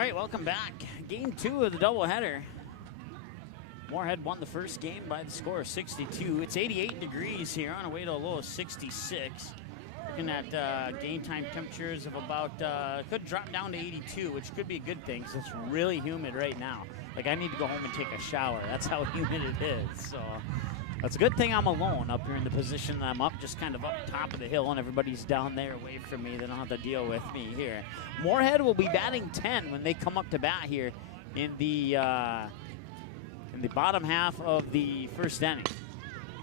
All right, welcome back. Game 2 of the doubleheader. Moorhead won the first game by the score of 62. It's 88 degrees here on our way to a low of 66. Looking at game time temperatures of about, could drop down to 82, which could be a good thing because it's really humid right now. Like, I need to go home and take a shower. That's how humid it is. So that's a good thing I'm alone up here in the position that I'm up, just kind of up top of the hill, and everybody's down there away from me. They don't have to deal with me here. Moorhead will be batting 10 when they come up to bat here in the bottom half of the first inning.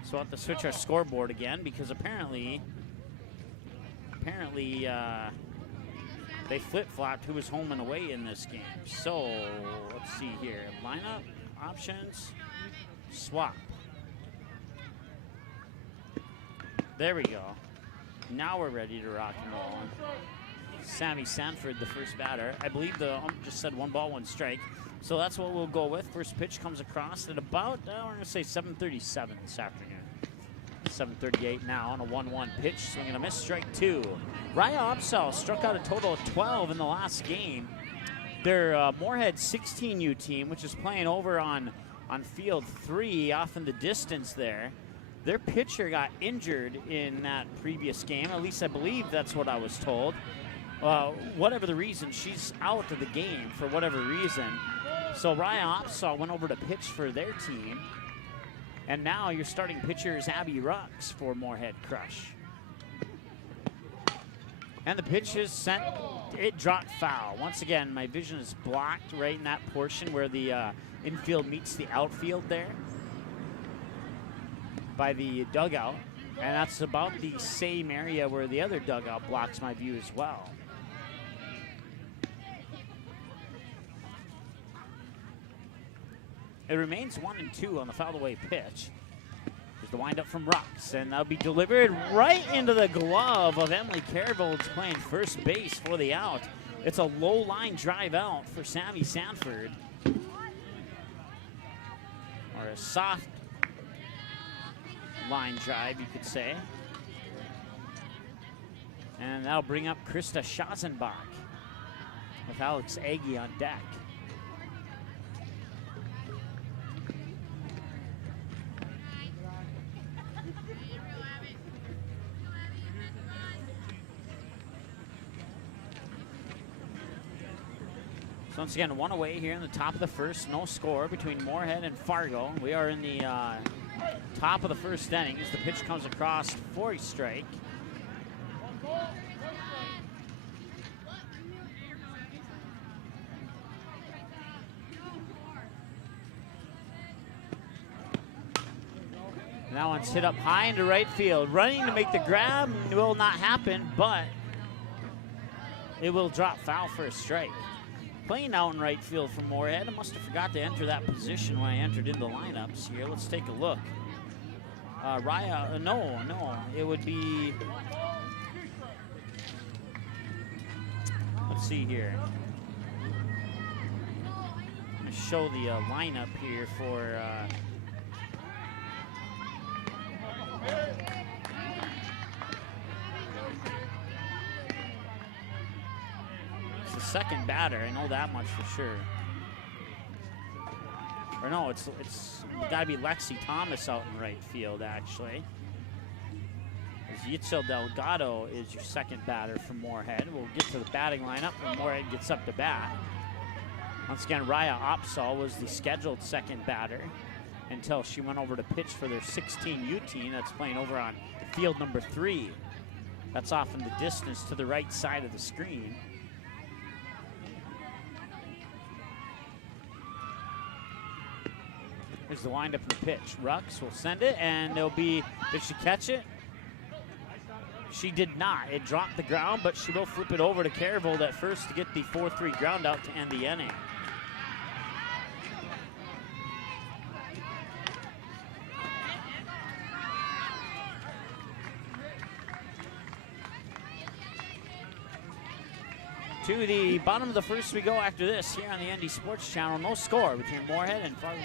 So we'll have to switch our scoreboard again because apparently they flip-flopped who was home and away in this game. So let's see here. Lineup, options, swap. There we go. Now we're ready to rock and roll. Sammy Sanford, the first batter. I believe the ump just said 1 ball, 1 strike. So that's what we'll go with. First pitch comes across at about, we're going to say 7:37 this afternoon. 7:38 now on a 1-1 pitch. Swing and a miss, strike 2. Raya Opsal struck out a total of 12 in the last game. Their Moorhead 16U team, which is playing over on field 3 off in the distance there. Their pitcher got injured in that previous game. At least I believe that's what I was told. Whatever the reason, she's out of the game for whatever reason. So Raya Opsal went over to pitch for their team. And now your starting pitcher is Abby Rux for Moorhead Crush. And the pitch is sent. It dropped foul. Once again, my vision is blocked right in that portion where the infield meets the outfield there by the dugout. And that's about the same area where the other dugout blocks my view as well. It remains 1-2 on the foul away pitch. There's the windup from Rux, and that'll be delivered right into the glove of Emily Careville. It's playing first base for the out. It's a low line drive out for Sammy Sanford. Or a soft line drive, you could say. And that'll bring up Krista Schazenbach with Alex Agee on deck. So once again, 1 away here in the top of the first. No score between Moorhead and Fargo. We are in the top of the first inning as the pitch comes across for a strike. That one's hit up high into right field. Running to make the grab will not happen, but it will drop foul for a strike. Playing out in right field for Moorhead. I must have forgot to enter that position when I entered into lineups here. Let's take a look. Raya, no, it would be, let's see here. I'm going to show the lineup here for it's the second batter. I know that much for sure. Or no, it's got to be Lexi Thomas out in right field, actually. As Yitzel Delgado is your second batter for Moorhead. We'll get to the batting lineup when Moorhead gets up to bat. Once again, Raya Opsal was the scheduled second batter until she went over to pitch for their 16U team that's playing over on field number 3. That's off in the distance to the right side of the screen. Here's the windup and the pitch. Rux will send it, and it'll be, did she catch it? She did not. It dropped the ground, but she will flip it over to Careville at first to get the 4-3 ground out to end the inning. To the bottom of the first we go after this here on the ND Sports Channel. No score between Moorhead and Fargo.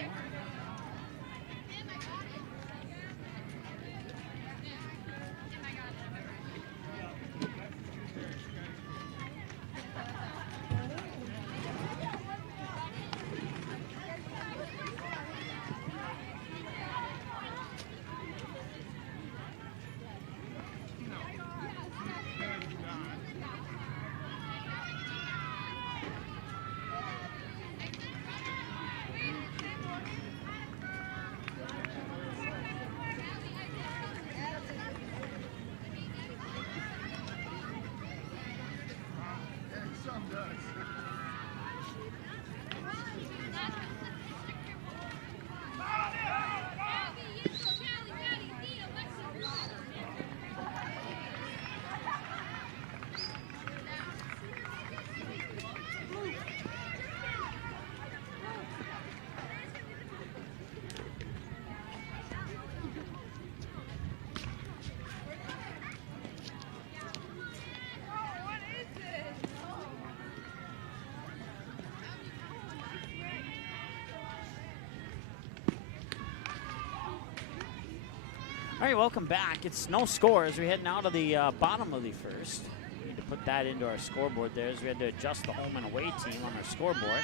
All right, welcome back. It's no score as we head now to the bottom of the first. We need to put that into our scoreboard there as we had to adjust the home and away team on our scoreboard.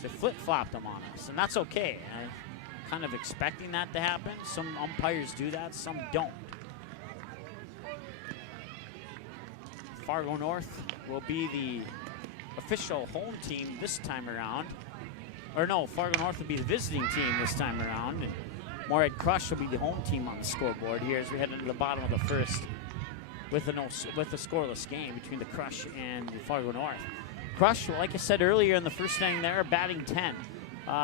So they flip-flopped them on us, and that's okay. I'm kind of expecting that to happen. Some umpires do that, some don't. Fargo North will be the official home team this time around. Or no, Fargo North will be the visiting team this time around. And Moorhead Crush will be the home team on the scoreboard here as we head into the bottom of the first with a scoreless game between the Crush and the Fargo North. Crush, like I said earlier in the first inning there, batting 10.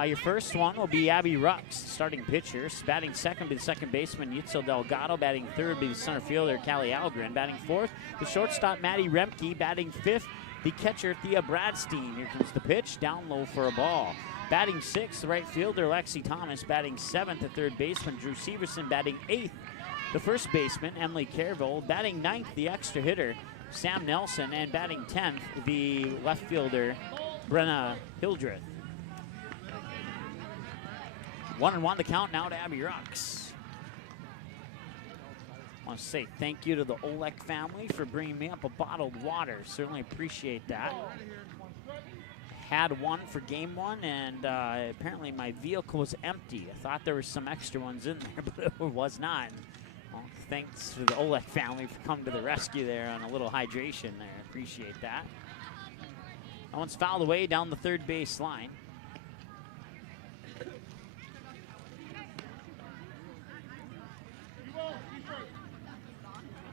Your first one will be Abby Rux, starting pitcher. Batting second will be the second baseman, Yitzel Delgado. Batting third will be the center fielder, Callie Algren. Batting fourth, the shortstop, Maddie Remke. Batting fifth, the catcher, Thea Bradstein. Here comes the pitch, down low for a ball. Batting sixth, the right fielder, Lexi Thomas. Batting seventh, the third baseman, Drew Severson. Batting eighth, the first baseman, Emily Careville. Batting ninth, the extra hitter, Sam Nelson. And batting 10th, the left fielder, Brenna Hildreth. 1-1 the count now to Abby Rux. I want to say thank you to the Olek family for bringing me up a bottled water. Certainly appreciate that. Had one for game one, and apparently my vehicle was empty. I thought there were some extra ones in there, but it was not. Well, thanks to the Olek family for coming to the rescue there on a little hydration there. Appreciate that. That one's fouled away down the third base line.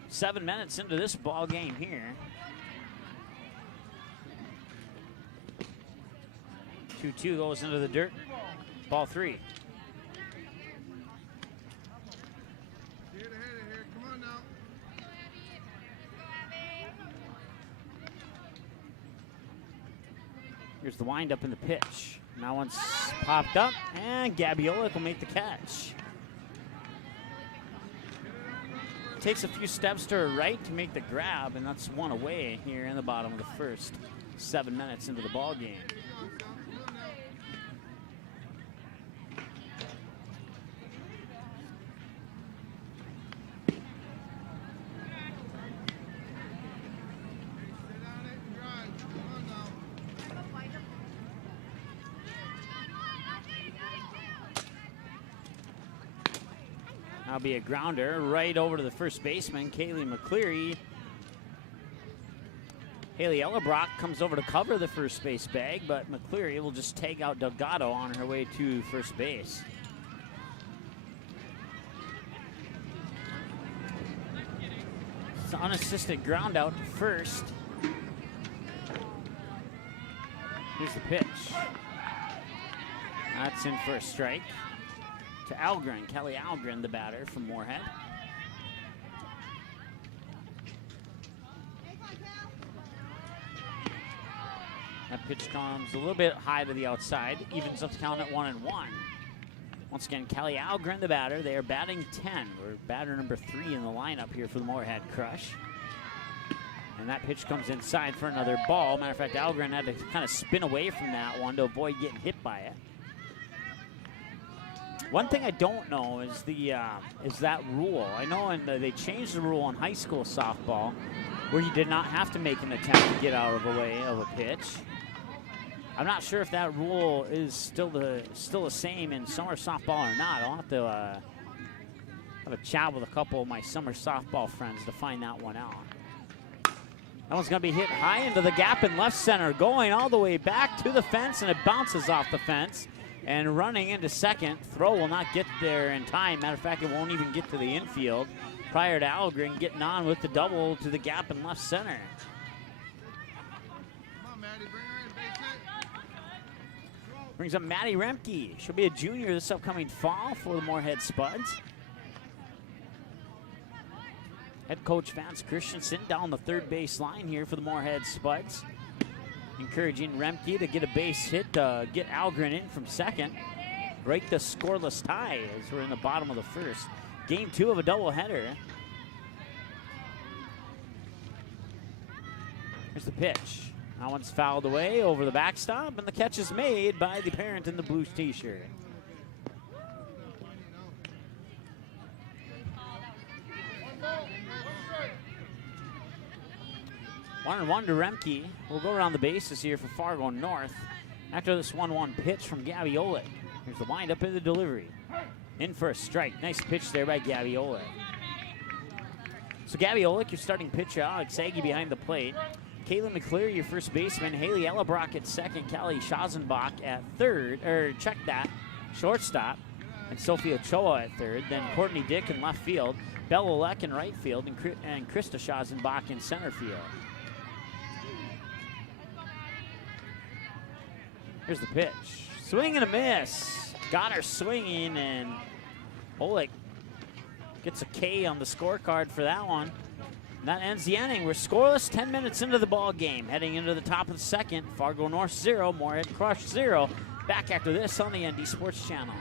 Seven minutes into this ball game here. 2-2 goes into the dirt. Ball three. Here's the windup and the pitch. Now one's popped up, and Gabby Olek will make the catch. Takes a few steps to her right to make the grab, and that's one away here in the bottom of the first. 7 minutes into the ball game. That'll be a grounder right over to the first baseman, Kaylee McCleary. Haley Ellebrock comes over to cover the first base bag, but McCleary will just take out Delgado on her way to first base. It's an unassisted ground out to first. Here's the pitch. That's in for a strike. To Algren, Kelly Algren, the batter from Moorhead. That pitch comes a little bit high to the outside, evens up the count at 1-1. Once again, Kelly Algren, the batter. They are batting 10. We're batter number 3 in the lineup here for the Moorhead Crush. And that pitch comes inside for another ball. Matter of fact, Algren had to kind of spin away from that one to avoid getting hit by it. One thing I don't know is that rule. I know they changed the rule in high school softball where you did not have to make an attempt to get out of the way of a pitch. I'm not sure if that rule is still the same in summer softball or not. I'll have to have a chat with a couple of my summer softball friends to find that one out. That one's going to be hit high into the gap in left center, going all the way back to the fence, and it bounces off the fence. And running into second, throw will not get there in time. Matter of fact, it won't even get to the infield prior to Algren getting on with the double to the gap in left center. Come on, Maddie, bring her in, base hit. Brings up Maddie Remke. She'll be a junior this upcoming fall for the Moorhead Spuds. Head coach Vance Christensen down the third base line here for the Moorhead Spuds. Encouraging Remke to get a base hit, get Algren in from second. Break the scoreless tie as we're in the bottom of the first. Game 2 of a doubleheader. Here's the pitch. That one's fouled away over the backstop, and the catch is made by the parent in the blue t-shirt. 1-1 to Remke. We'll go around the bases here for Fargo North. After this 1-1 pitch from Gabby Olick. Here's the windup in the delivery. In for a strike. Nice pitch there by Gabby Olick. So Gabby Olick, your starting pitcher. Alex Aggie behind the plate. Kayla McCleary, your first baseman. Haley Ellebrock at second. Callie Schazenbach at third. Check that. Shortstop. And Sophie Ochoa at third. Then Courtney Dick in left field. Bella Leck in right field. And Krista Schazenbach in center field. Here's the pitch. Swing and a miss. Got her swinging, and Olick gets a K on the scorecard for that one. And that ends the inning. We're scoreless 10 minutes into the ball game. Heading into the top of the second. Fargo North 0, Moorhead Crush 0. Back after this on the ND Sports Channel.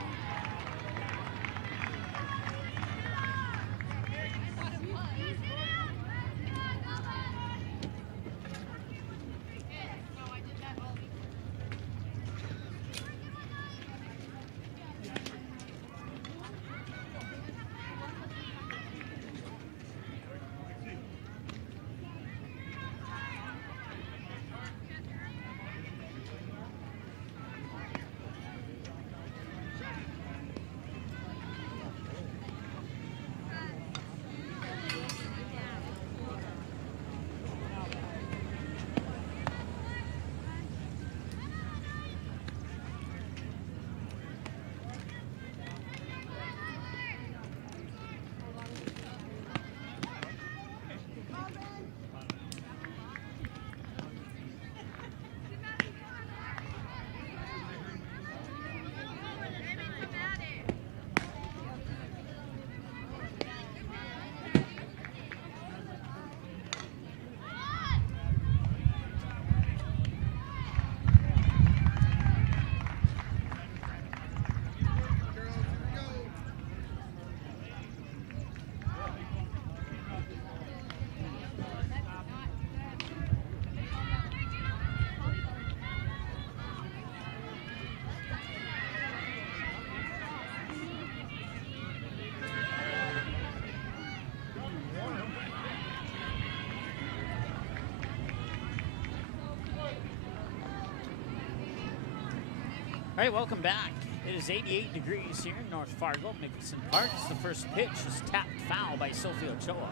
All right, welcome back. It is 88 degrees here in North Fargo, Mickelson Park. The first pitch is tapped foul by Sophie Ochoa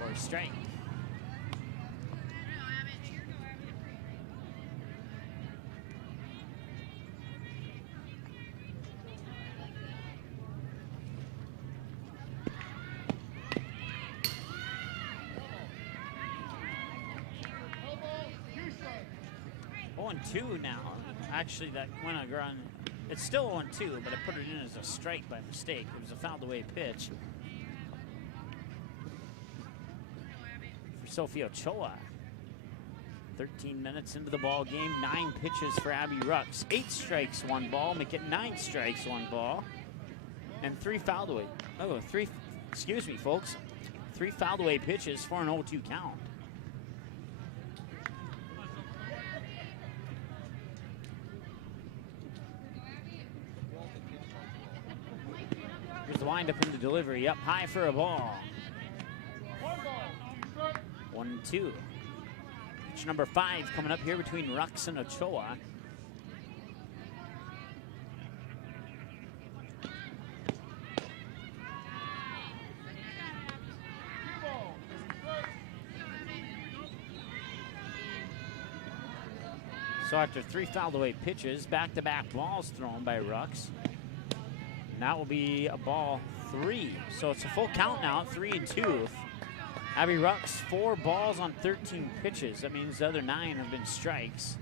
for a strike. Oh, and 2 now. Actually, that went on ground. It's still 1-2, but I put it in as a strike by mistake. It was a fouled away pitch for Sophie Ochoa. 13 minutes into the ball game, 9 pitches for Abby Rux. 8 strikes, 1 ball, make it 9 strikes, 1 ball, and 3 fouled away. Oh, 3, excuse me, folks. 3 fouled away pitches for an 0-2 count. Here's the windup in the delivery, up high for a ball. 1-2. Pitch number 5 coming up here between Rux and Ochoa. So after 3 fouled away pitches, back-to-back balls thrown by Rux. And that will be a ball 3. So it's a full count now, 3-2. Abby Rux, 4 balls on 13 pitches. That means the other 9 have been strikes.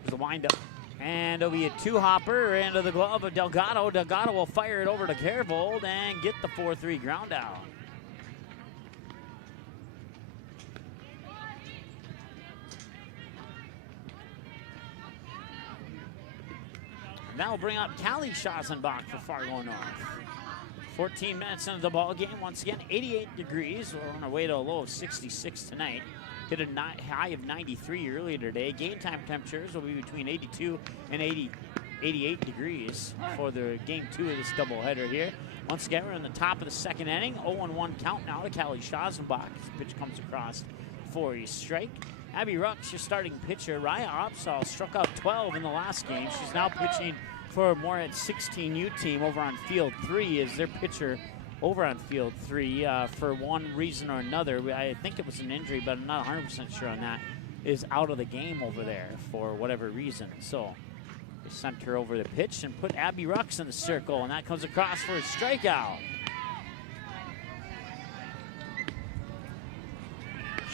There's the windup. And it'll be a 2-hopper into the glove of Delgado. Delgado will fire it over to Carvold and get the 4-3 ground out. Now we'll bring up Callie Schazenbach for Fargo North. 14 minutes into the ball game. Once again, 88 degrees. We're on our way to a low of 66 tonight. Hit a high of 93 earlier today. Game time temperatures will be between 82 and 88 degrees for the game 2 of this doubleheader here. Once again, we're in the top of the second inning. 0-1 count now to Kelly Schazenbach. Pitch comes across for a strike. Abby Rux, your starting pitcher. Raya Opsahl struck out 12 in the last game. She's now pitching for Moorhead 16U team over on field 3 as their pitcher over on field 3 for one reason or another. I think it was an injury, but I'm not 100% sure on that. Is out of the game over there for whatever reason. So they sent her over the pitch and put Abby Rux in the circle, and that comes across for a strikeout.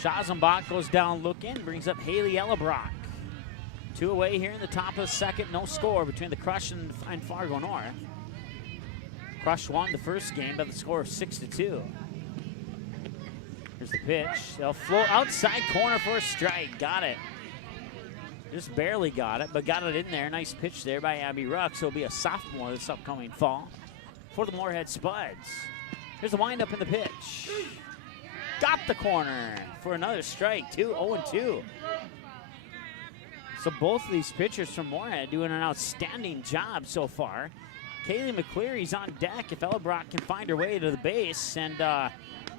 Schazenbach goes down looking, brings up Haley Ellebrock. 2 away here in the top of the second. No score between the Crush and Fargo North. Crush won the first game by the score of 6-2. Here's the pitch. They'll float outside corner for a strike. Got it. Just barely got it, but got it in there. Nice pitch there by Abby Rux. He'll be a sophomore this upcoming fall for the Moorhead Spuds. Here's the windup in the pitch. Got the corner for another strike. 0-2. So both of these pitchers from Moorhead doing an outstanding job so far. Kaylee McCleary's on deck if Ellebrock can find her way to the base, and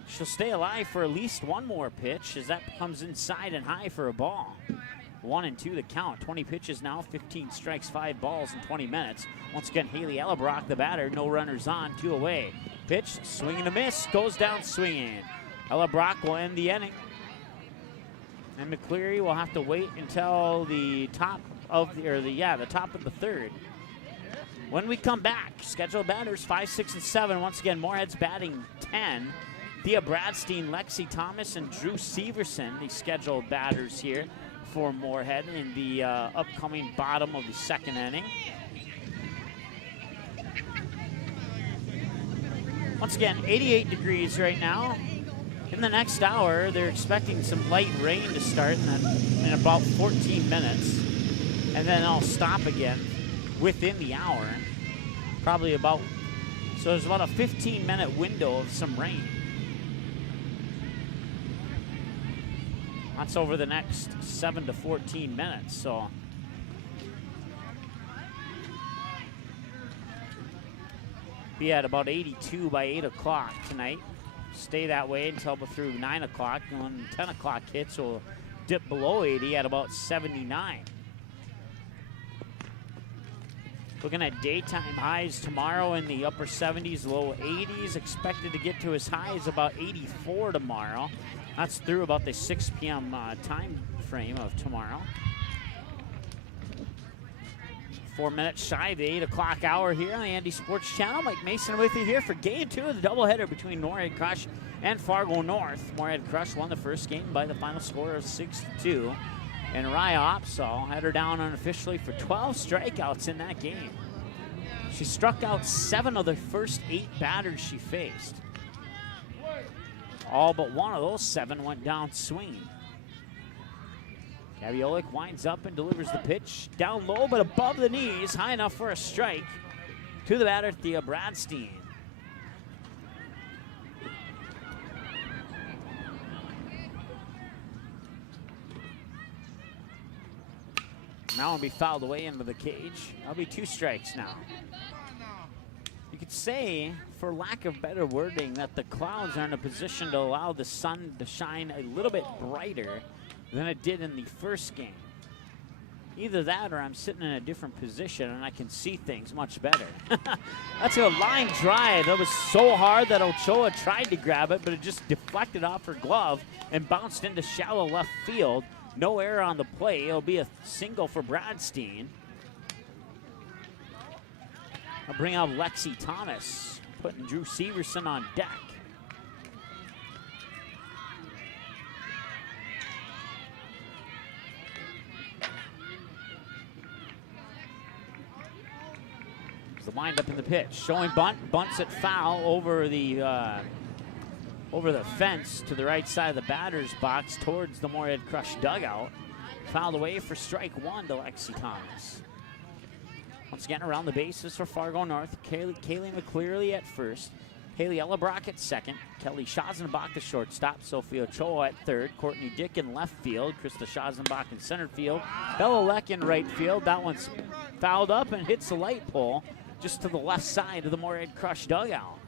she'll stay alive for at least one more pitch as that comes inside and high for a ball. 1-2 the count. 20 pitches now, 15 strikes, 5 balls in 20 minutes. Once again, Haley Ellebrock, the batter, no runners on, 2 away. Pitch, swing and a miss, goes down swinging. Ellebrock will end the inning. And McCleary will have to wait until the top of the top of the third. When we come back, scheduled batters 5, 6, and 7. Once again, Moorhead's batting 10. Thea Bradstein, Lexi Thomas, and Drew Severson, the scheduled batters here for Moorhead in the upcoming bottom of the second inning. Once again, 88 degrees right now. In the next hour, they're expecting some light rain to start in about 14 minutes. And then I'll stop again within the hour. Probably about, so there's about a 15-minute window of some rain. That's over the next 7 to 14 minutes, so. Be at about 82 by 8 o'clock tonight. Stay that way until through 9 o'clock. When 10 o'clock hits, we'll dip below 80 at about 79. Looking at daytime highs tomorrow in the upper 70s, low 80s. Expected to get to as high as about 84 tomorrow. That's through about the 6 p.m. Time frame of tomorrow. 4 minutes shy of the 8 o'clock hour here on the Andy Sports Channel. Mike Mason with you here for game 2 of the doubleheader between Moorhead Crush and Fargo North. Moorhead Crush won the first game by the final score of 6-2. And Raya Opsahl had her down unofficially for 12 strikeouts in that game. She struck out 7 of the first 8 batters she faced. All but one of those 7 went down swinging. Gabiolik winds up and delivers the pitch. Down low, but above the knees, high enough for a strike to the batter, Thea Bradstein. Now will be fouled away into the cage. That'll be 2 strikes now. You could say, for lack of better wording, that the clouds are in a position to allow the sun to shine a little bit brighter than it did in the first game. Either that or I'm sitting in a different position and I can see things much better. That's a line drive. That was so hard that Ochoa tried to grab it, but it just deflected off her glove and bounced into shallow left field. No error on the play. It'll be a single for Bradstein. I'll bring out Lexi Thomas, putting Drew Severson on deck. The windup in the pitch, showing bunts it foul over the fence to the right side of the batter's box towards the Moorhead Crush dugout. Fouled away for strike 1 to Lexi Thomas. Once again, around the bases for Fargo North, Kaylee McCleary at first, Haley Ellebrock at second, Kelly Schazenbach the shortstop, Sophia Ochoa at third, Courtney Dick in left field, Krista Schazenbach in center field, Bella Leck in right field. That one's fouled up and hits the light pole just to the left side of the Moorhead Crush dugout.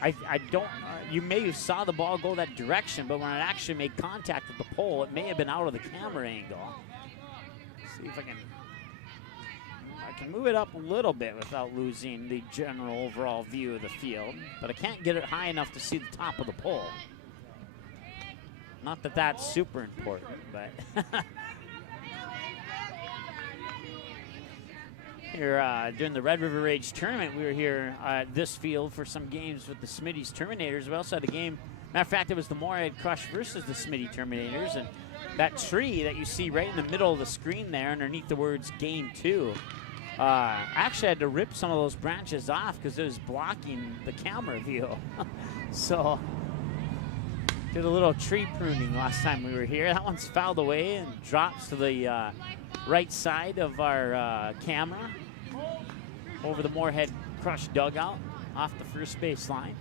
I don't, you may have saw the ball go that direction, but when it actually made contact with the pole, it may have been out of the camera angle. Let's see if I can move it up a little bit without losing the general overall view of the field, but I can't get it high enough to see the top of the pole. Not that that's super important, but here during the Red River Rage tournament, we were here at this field for some games with the Smitty's Terminators. We also had a game, matter of fact, it was the Moorhead Crush versus the Smitty Terminators, and that tree that you see right in the middle of the screen there underneath the words Game 2, I actually had to rip some of those branches off because it was blocking the camera view. So did a little tree pruning last time we were here. That one's fouled away and drops to the right side of our camera over the Moorhead Crush dugout off the first base line.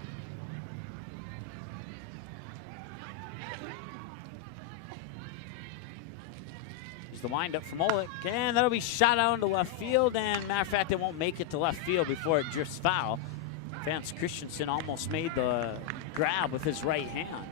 Here's the windup from Oleg, and that'll be shot out into left field, and matter of fact, it won't make it to left field before it drifts foul. Vance Christensen almost made the grab with his right hand.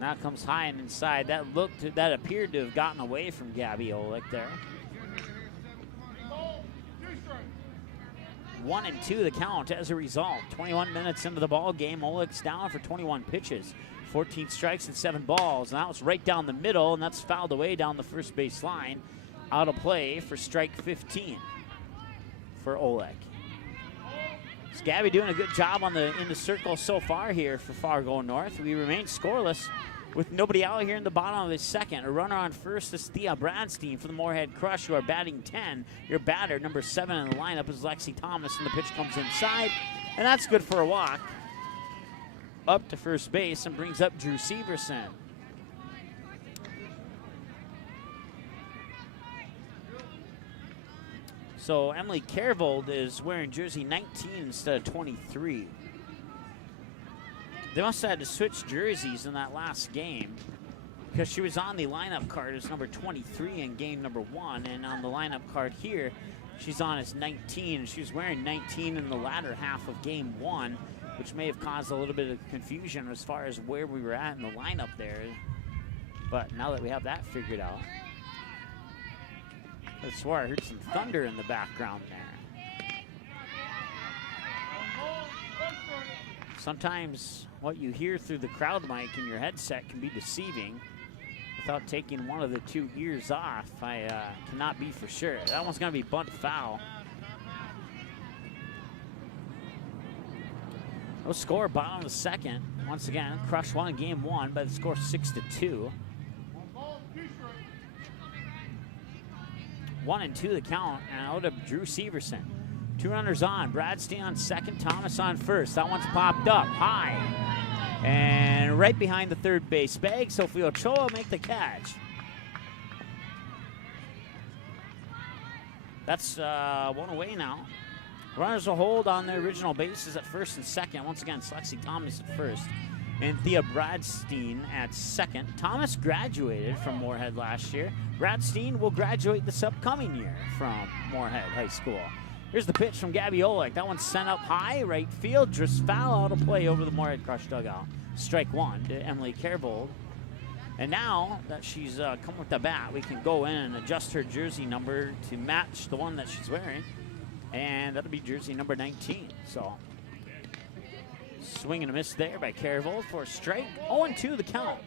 Now comes high and inside. That appeared to have gotten away from Gabby Oleg there. 1-2 the count as a result. 21 minutes into the ball game. Oleg's down for 21 pitches, 14 strikes and 7 balls. And that was right down the middle, and that's fouled away down the first base line. Out of play for strike 15 for Oleg. So Gabby doing a good job in the circle so far here for Fargo North. We remain scoreless with nobody out here in the bottom of the second. A runner on first is Thea Bradstein for the Moorhead Crush, who are batting 10. Your batter, number 7 in the lineup, is Lexi Thomas, and the pitch comes inside, and that's good for a walk. Up to first base and brings up Drew Severson. So Emily Kervold is wearing jersey 19 instead of 23. They must have had to switch jerseys in that last game because she was on the lineup card as number 23 in game number 1, and on the lineup card here, she's on as 19. She was wearing 19 in the latter half of game 1, which may have caused a little bit of confusion as far as where we were at in the lineup there. But now that we have that figured out, I swore I heard some thunder in the background there. Sometimes what you hear through the crowd mic in your headset can be deceiving. Without taking one of the 2 ears off, I cannot be for sure. That one's going to be bunt foul. No score, bottom of the second. Once again, Crush won in game 1 by the score 6-2. 1-2 the count, and out of Drew Severson. 2 runners on. Bradstein on second, Thomas on first. That one's popped up high. And right behind the third base bag, Sophie Ochoa make the catch. That's one away now. Runners will hold on their original bases at first and second. Once again, it's Lexi Thomas at first and Thea Bradstein at second. Thomas graduated from Moorhead last year. Bradstein will graduate this upcoming year from Moorhead High School. Here's the pitch from Gabby Oleg. That one's sent up high, right field. Just foul out of play over the Moorhead Crush dugout. Strike 1 to Emily Kervold. And now that she's come with the bat, we can go in and adjust her jersey number to match the one that she's wearing. And that'll be jersey number 19. So, swing and a miss there by Kervold for a strike. 0-2 the count.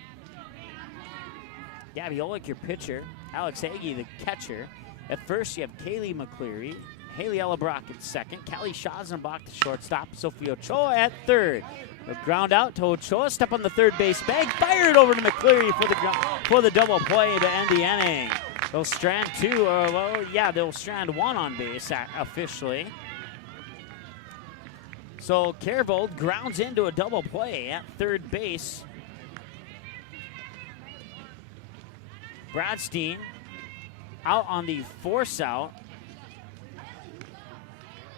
Gabby Oleg, your pitcher. Alex Hagee, the catcher. At first, you have Kaylee McCleary. Haley Ellabrock at second. Callie Schausenbach, the shortstop. Sophie Ochoa at third. The ground out to Ochoa. Step on the third base bag. Fired over to McCleary for the double play to end the inning. They'll strand 2. They'll strand 1 on base officially. So Kervold grounds into a double play at third base Bradstein out on the force out.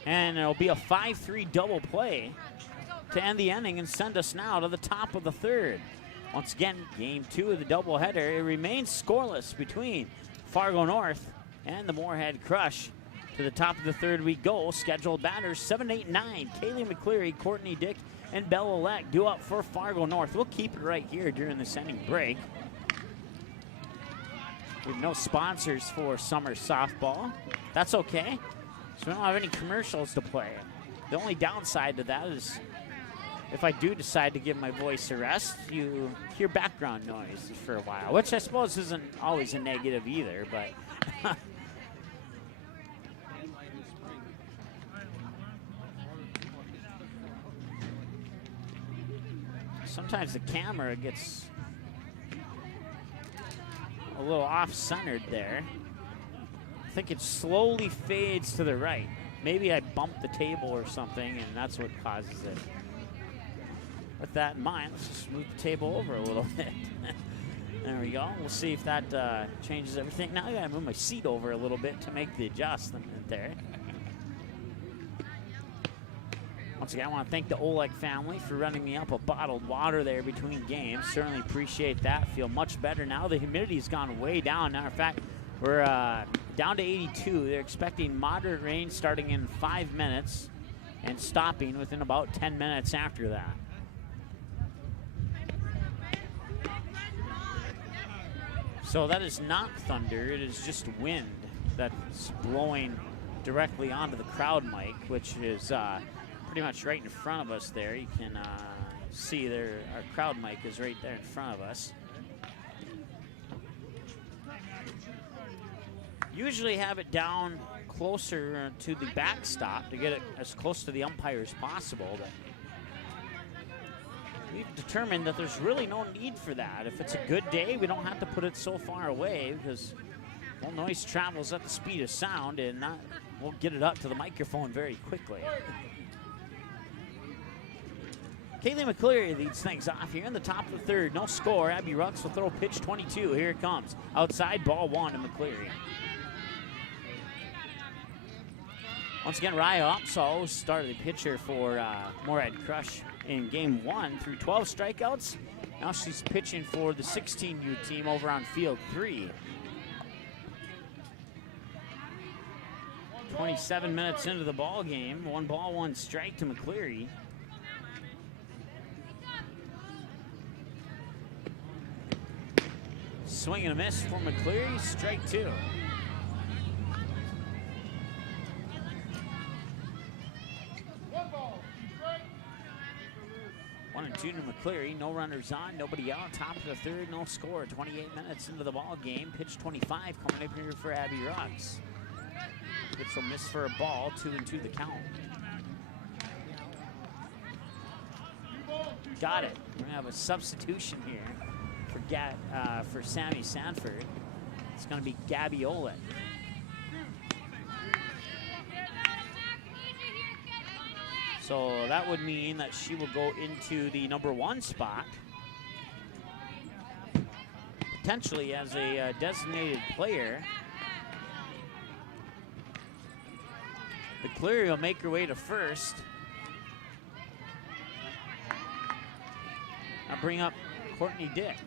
And it'll be a 5-3 double play to end the inning and send us now to the top of the third. Once again, game 2 of the doubleheader. It remains scoreless between Fargo North and the Moorhead Crush. To the top of the third we go. Scheduled batters 7, 8, 9. Kaylee McCleary, Courtney Dick, and Bella Leck due up for Fargo North. We'll keep it right here during this inning break. We have no sponsors for summer softball. That's okay. So we don't have any commercials to play. The only downside to that is if I do decide to give my voice a rest, you hear background noise for a while, which I suppose isn't always a negative either, but sometimes the camera gets a little off-centered there. I think it slowly fades to the right. Maybe I bumped the table or something, and that's what causes it. With that in mind, let's just move the table over a little bit. There we go. We'll see if that changes everything. Now I gotta move my seat over a little bit to make the adjustment there. Once again, I want to thank the Oleg family for running me up a bottled water there between games. Certainly appreciate that. Feel much better now. The humidity's gone way down. Matter of fact, we're down to 82. They're expecting moderate rain starting in 5 minutes and stopping within about 10 minutes after that. So that is not thunder. It is just wind that's blowing directly onto the crowd mic, which is pretty much right in front of us there. You can see there, our crowd mic is right there in front of us. Usually have it down closer to the backstop to get it as close to the umpire as possible. But we've determined that there's really no need for that. If it's a good day, we don't have to put it so far away because, well, noise travels at the speed of sound and we'll get it up to the microphone very quickly. Kaylee McCleary leads things off here in the top of the third. No score. Abby Rux will throw pitch 22. Here it comes. Outside, ball 1 to McCleary. Once again, Raya Upsall started the pitcher for Moorhead Crush in game 1 through 12 strikeouts. Now she's pitching for the 16U team over on field 3. 27 minutes into the ball game. 1 ball, 1 strike to McCleary. Swing and a miss for McCleary, strike 2. 1-2 to McCleary. No runners on, nobody out. Top of the third, no score. 28 minutes into the ball game. Pitch 25 coming up here for Abby Rux. Pitch will miss for a ball. 2-2 the count. Got it. We're gonna have a substitution here for Sammy Sanford. It's gonna be Gabby Olek. So that would mean that she will go into the number 1 spot, potentially as a designated player. McCleary will make her way to first. I'll bring up Courtney Dick,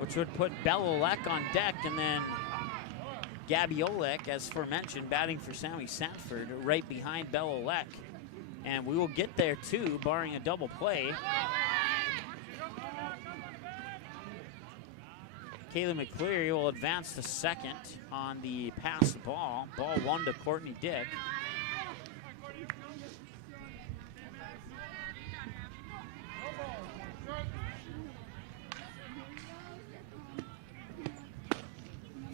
which would put Bella Leck on deck, and then Gabby Olek, as aforementioned, batting for Sammy Sanford, right behind Bella Leck. And we will get there too, barring a double play. Kaylee McCleary will advance to second on the passed ball. Ball 1 to Courtney Dick.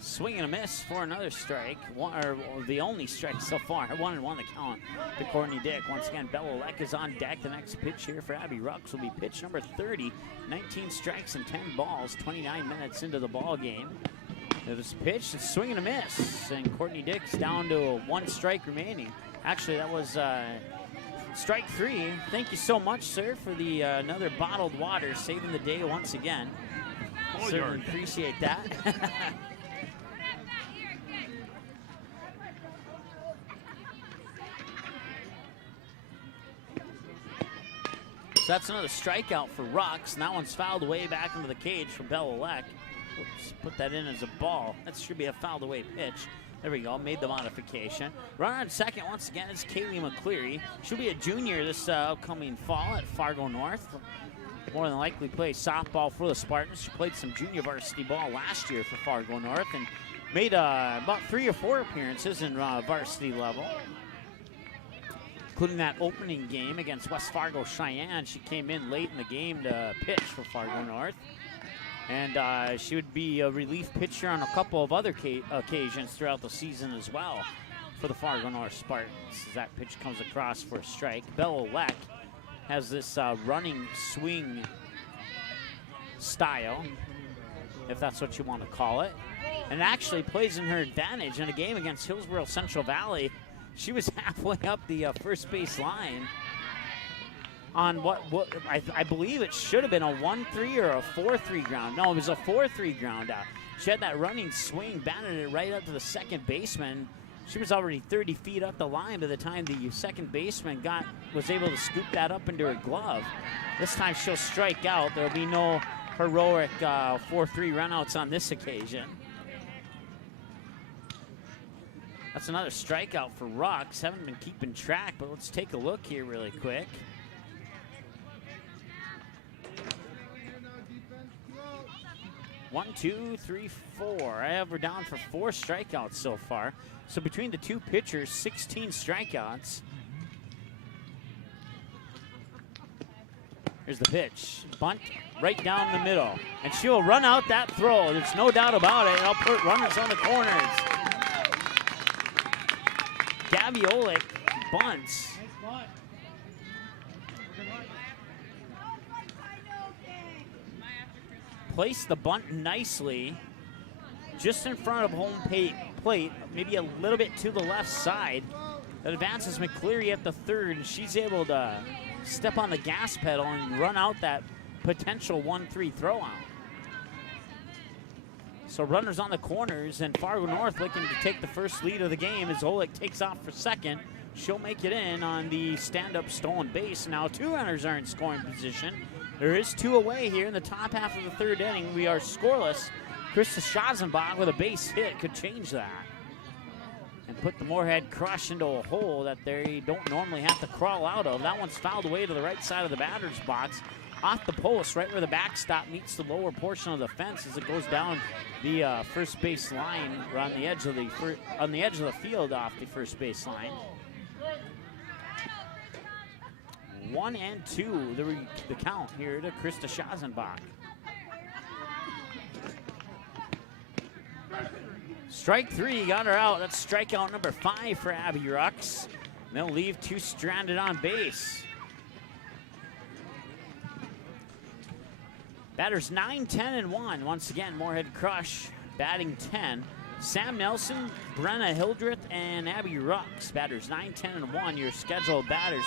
Swing and a miss for another strike. Or the only strike so far. 1-1 the count to Courtney Dick. Once again, Bella Leck is on deck. The next pitch here for Abby Rux will be pitch number 30. 19 strikes and 10 balls. 29 minutes into the ball game. This pitch, a swing and a miss. And Courtney Dick's down to 1 strike remaining. Actually, that was strike 3. Thank you so much, sir, for the another bottled water, saving the day once again. Certainly appreciate that. So that's another strikeout for Rux. And that one's fouled away back into the cage for Belalek. Oops, put that in as a ball. That should be a fouled away pitch. There we go, made the modification. Runner on second once again is Kaylee McCleary. She'll be a junior this upcoming fall at Fargo North. More than likely play softball for the Spartans. She played some junior varsity ball last year for Fargo North and made about 3 or 4 appearances in varsity level, including that opening game against West Fargo Cheyenne. She came in late in the game to pitch for Fargo North. And she would be a relief pitcher on a couple of other occasions throughout the season as well for the Fargo North Spartans. As that pitch comes across for a strike. Belalek has this running swing style, if that's what you want to call it, and actually plays in her advantage in a game against Hillsborough Central Valley. She was halfway up the first base line on what I believe it should have been a 1-3 or a 4-3 ground. No, it was a 4-3 ground out. She had that running swing, batted it right up to the second baseman. She was already 30 feet up the line by the time the second baseman was able to scoop that up into her glove. This time she'll strike out. There'll be no heroic 4-3 runouts on this occasion. That's another strikeout for Rux. Haven't been keeping track, but let's take a look here really quick. 1, 2, 3, 4. I have her down for 4 strikeouts so far. So between the two pitchers, 16 strikeouts. Here's the pitch. Bunt right down the middle. And she'll run out that throw. There's no doubt about it. And I'll put runners on the corners. Gabby Olick bunts. Placed the bunt nicely just in front of home plate, maybe a little bit to the left side. That advances McCleary at the third, and she's able to step on the gas pedal and run out that potential 1-3 throw out. So runners on the corners, and Fargo North looking to take the first lead of the game as Olick takes off for second. She'll make it in on the stand-up stolen base. Now 2 runners are in scoring position. There is 2 away here in the top half of the third inning. We are scoreless. Krista Schazenbach with a base hit could change that and put the Moorhead Crush into a hole that they don't normally have to crawl out of. That one's fouled away to the right side of the batter's box, off the post, right where the backstop meets the lower portion of the fence as it goes down the first base line, or on the edge of the field off the first base line. 1 and 2, the count here to Krista Schazenbach. Strike 3, got her out. That's strikeout number 5 for Abby Rux. And they'll leave 2 stranded on base. Batters 9, 10, and 1. Once again, Moorhead Crush batting 10. Sam Nelson, Brenna Hildreth, and Abby Rux. Batters 9, 10, and 1. Your scheduled batters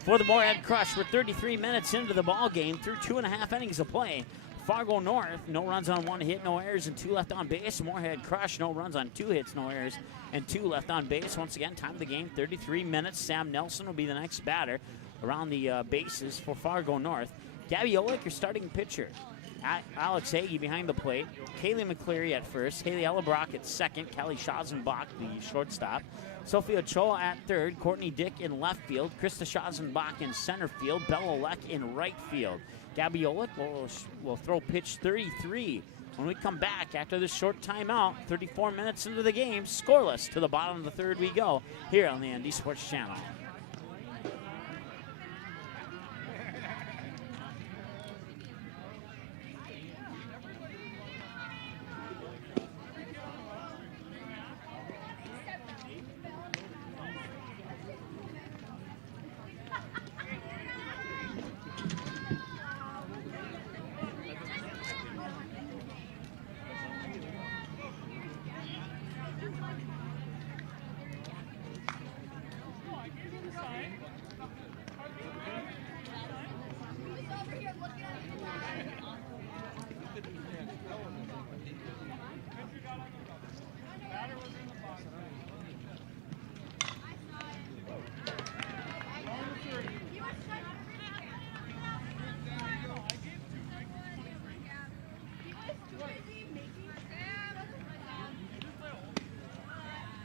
for the Moorhead Crush. We're 33 minutes into the ball game through 2.5 innings of play. Fargo North, no runs on 1 hit, no errors, and 2 left on base. Moorhead Crush, no runs on 2 hits, no errors, and 2 left on base. Once again, time of the game, 33 minutes. Sam Nelson will be the next batter around the bases for Fargo North. Gabby Olick, your starting pitcher. Alex Hagee behind the plate. Kaylee McCleary at first. Haley Ellebrock at second. Kelly Schazenbach, the shortstop. Sophie Ochoa at third. Courtney Dick in left field. Krista Schazenbach in center field. Belalek in right field. Gabby Olick will throw pitch 33. When we come back after this short timeout, 34 minutes into the game, scoreless to the bottom of the third we go here on the ND Sports Channel.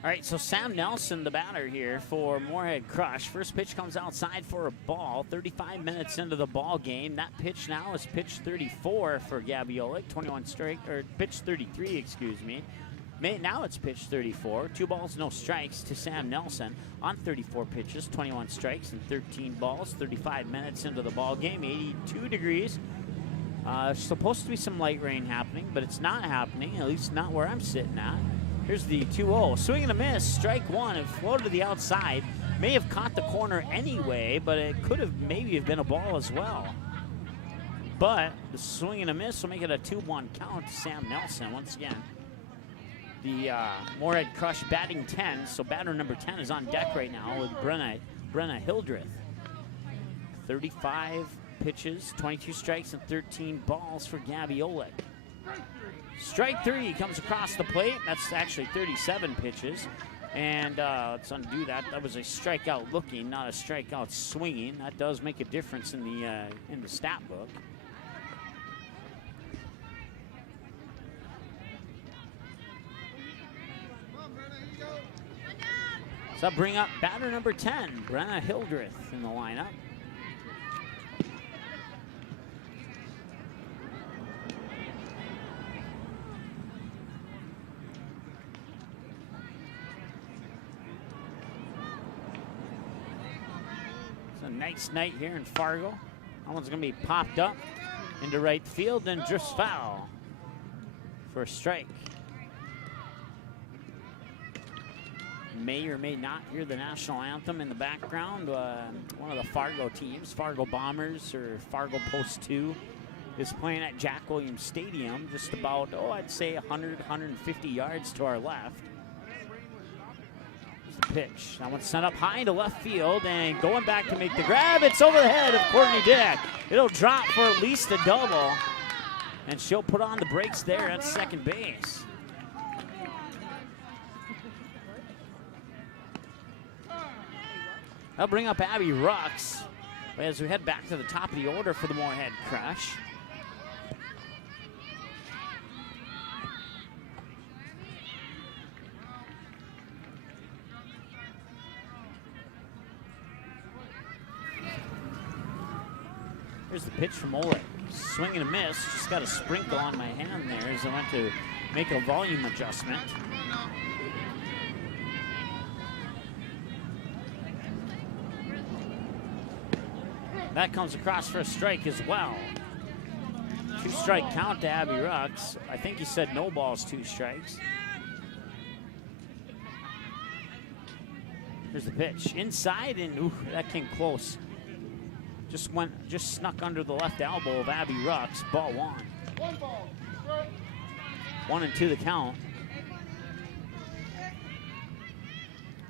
All right, so Sam Nelson, the batter here for Moorhead Crush. First pitch comes outside for a ball. 35 minutes into the ball game. That pitch now is pitch 34 for Gabiolik. 21 strike, or pitch 33, excuse me. Now it's pitch 34. 2 balls, no strikes to Sam Nelson on 34 pitches, 21 strikes and 13 balls. 35 minutes into the ball game. 82 degrees. Supposed to be some light rain happening, but it's not happening. At least not where I'm sitting at. Here's the 2-0. Swing and a miss, strike one. It floated to the outside. May have caught the corner anyway, but it could have maybe have been a ball as well. But the swing and a miss will make it a 2-1 count to Sam Nelson once again. The Moorhead Crush batting 10, so batter number 10 is on deck right now with Brenna Hildreth. 35 pitches, 22 strikes, and 13 balls for Gabiolik. Strike 3 comes across the plate. That's actually 37 pitches. And let's undo that. That was a strikeout looking, not a strikeout swinging. That does make a difference in the stat book. So that'll bring up batter number 10, Brenna Hildreth, in the lineup. Nice night here in Fargo. That one's going to be popped up into right field and just foul for a strike. May or may not hear the national anthem in the background. One of the Fargo teams, Fargo Bombers or Fargo Post 2, is playing at Jack Williams Stadium, just about, I'd say 100, 150 yards to our left. Pitch. That one's sent up high to left field and going back to make the grab. It's over the head of Courtney Dick. It'll drop for at least a double, and she'll put on the brakes there at second base. That'll bring up Abby Rux as we head back to the top of the order for the Moorhead Crush. Here's the pitch from Oleg. Swing and a miss. Just got a sprinkle on my hand there as I went to make a volume adjustment. That comes across for a strike as well. 2-strike count to Abby Rux. I think he said no balls, 2 strikes. Here's the pitch. Inside, and that came close. Just snuck under the left elbow of Abby Rux. Ball 1. 1-2 the count.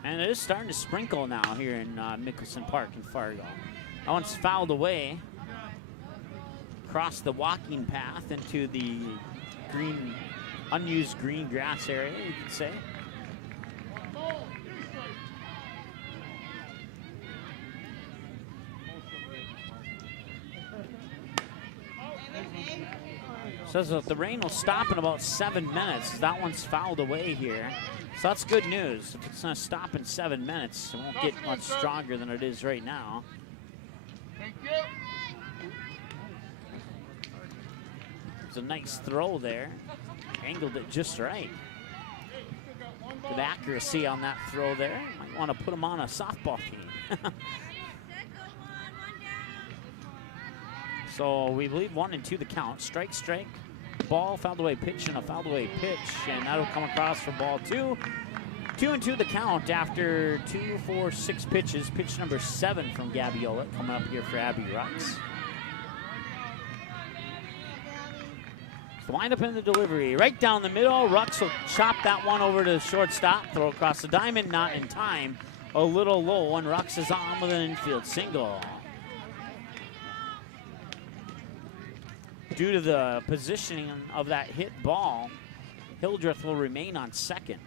And it is starting to sprinkle now here in Mickelson Park in Fargo. That one's fouled away. Across the walking path into the unused green grass area, you could say. Says that the rain will stop in about 7 minutes. That one's fouled away here. So that's good news. If it's going to stop in 7 minutes, it won't get much stronger than it is right now. There's a nice throw there. Angled it just right. Good accuracy on that throw there. Might want to put him on a softball team. So we believe 1-2 the count. Strike, ball, fouled away pitch, and a fouled away pitch. And that'll come across for ball 2. 2-2 the count after 2, 4, 6 pitches. Pitch number 7 from Gabiolik coming up here for Abby Rux. The windup in the delivery. Right down the middle. Rux will chop that one over to the shortstop. Throw across the diamond, not in time. A little low, and Rux is on with an infield single. Due to the positioning of that hit ball, Hildreth will remain on second.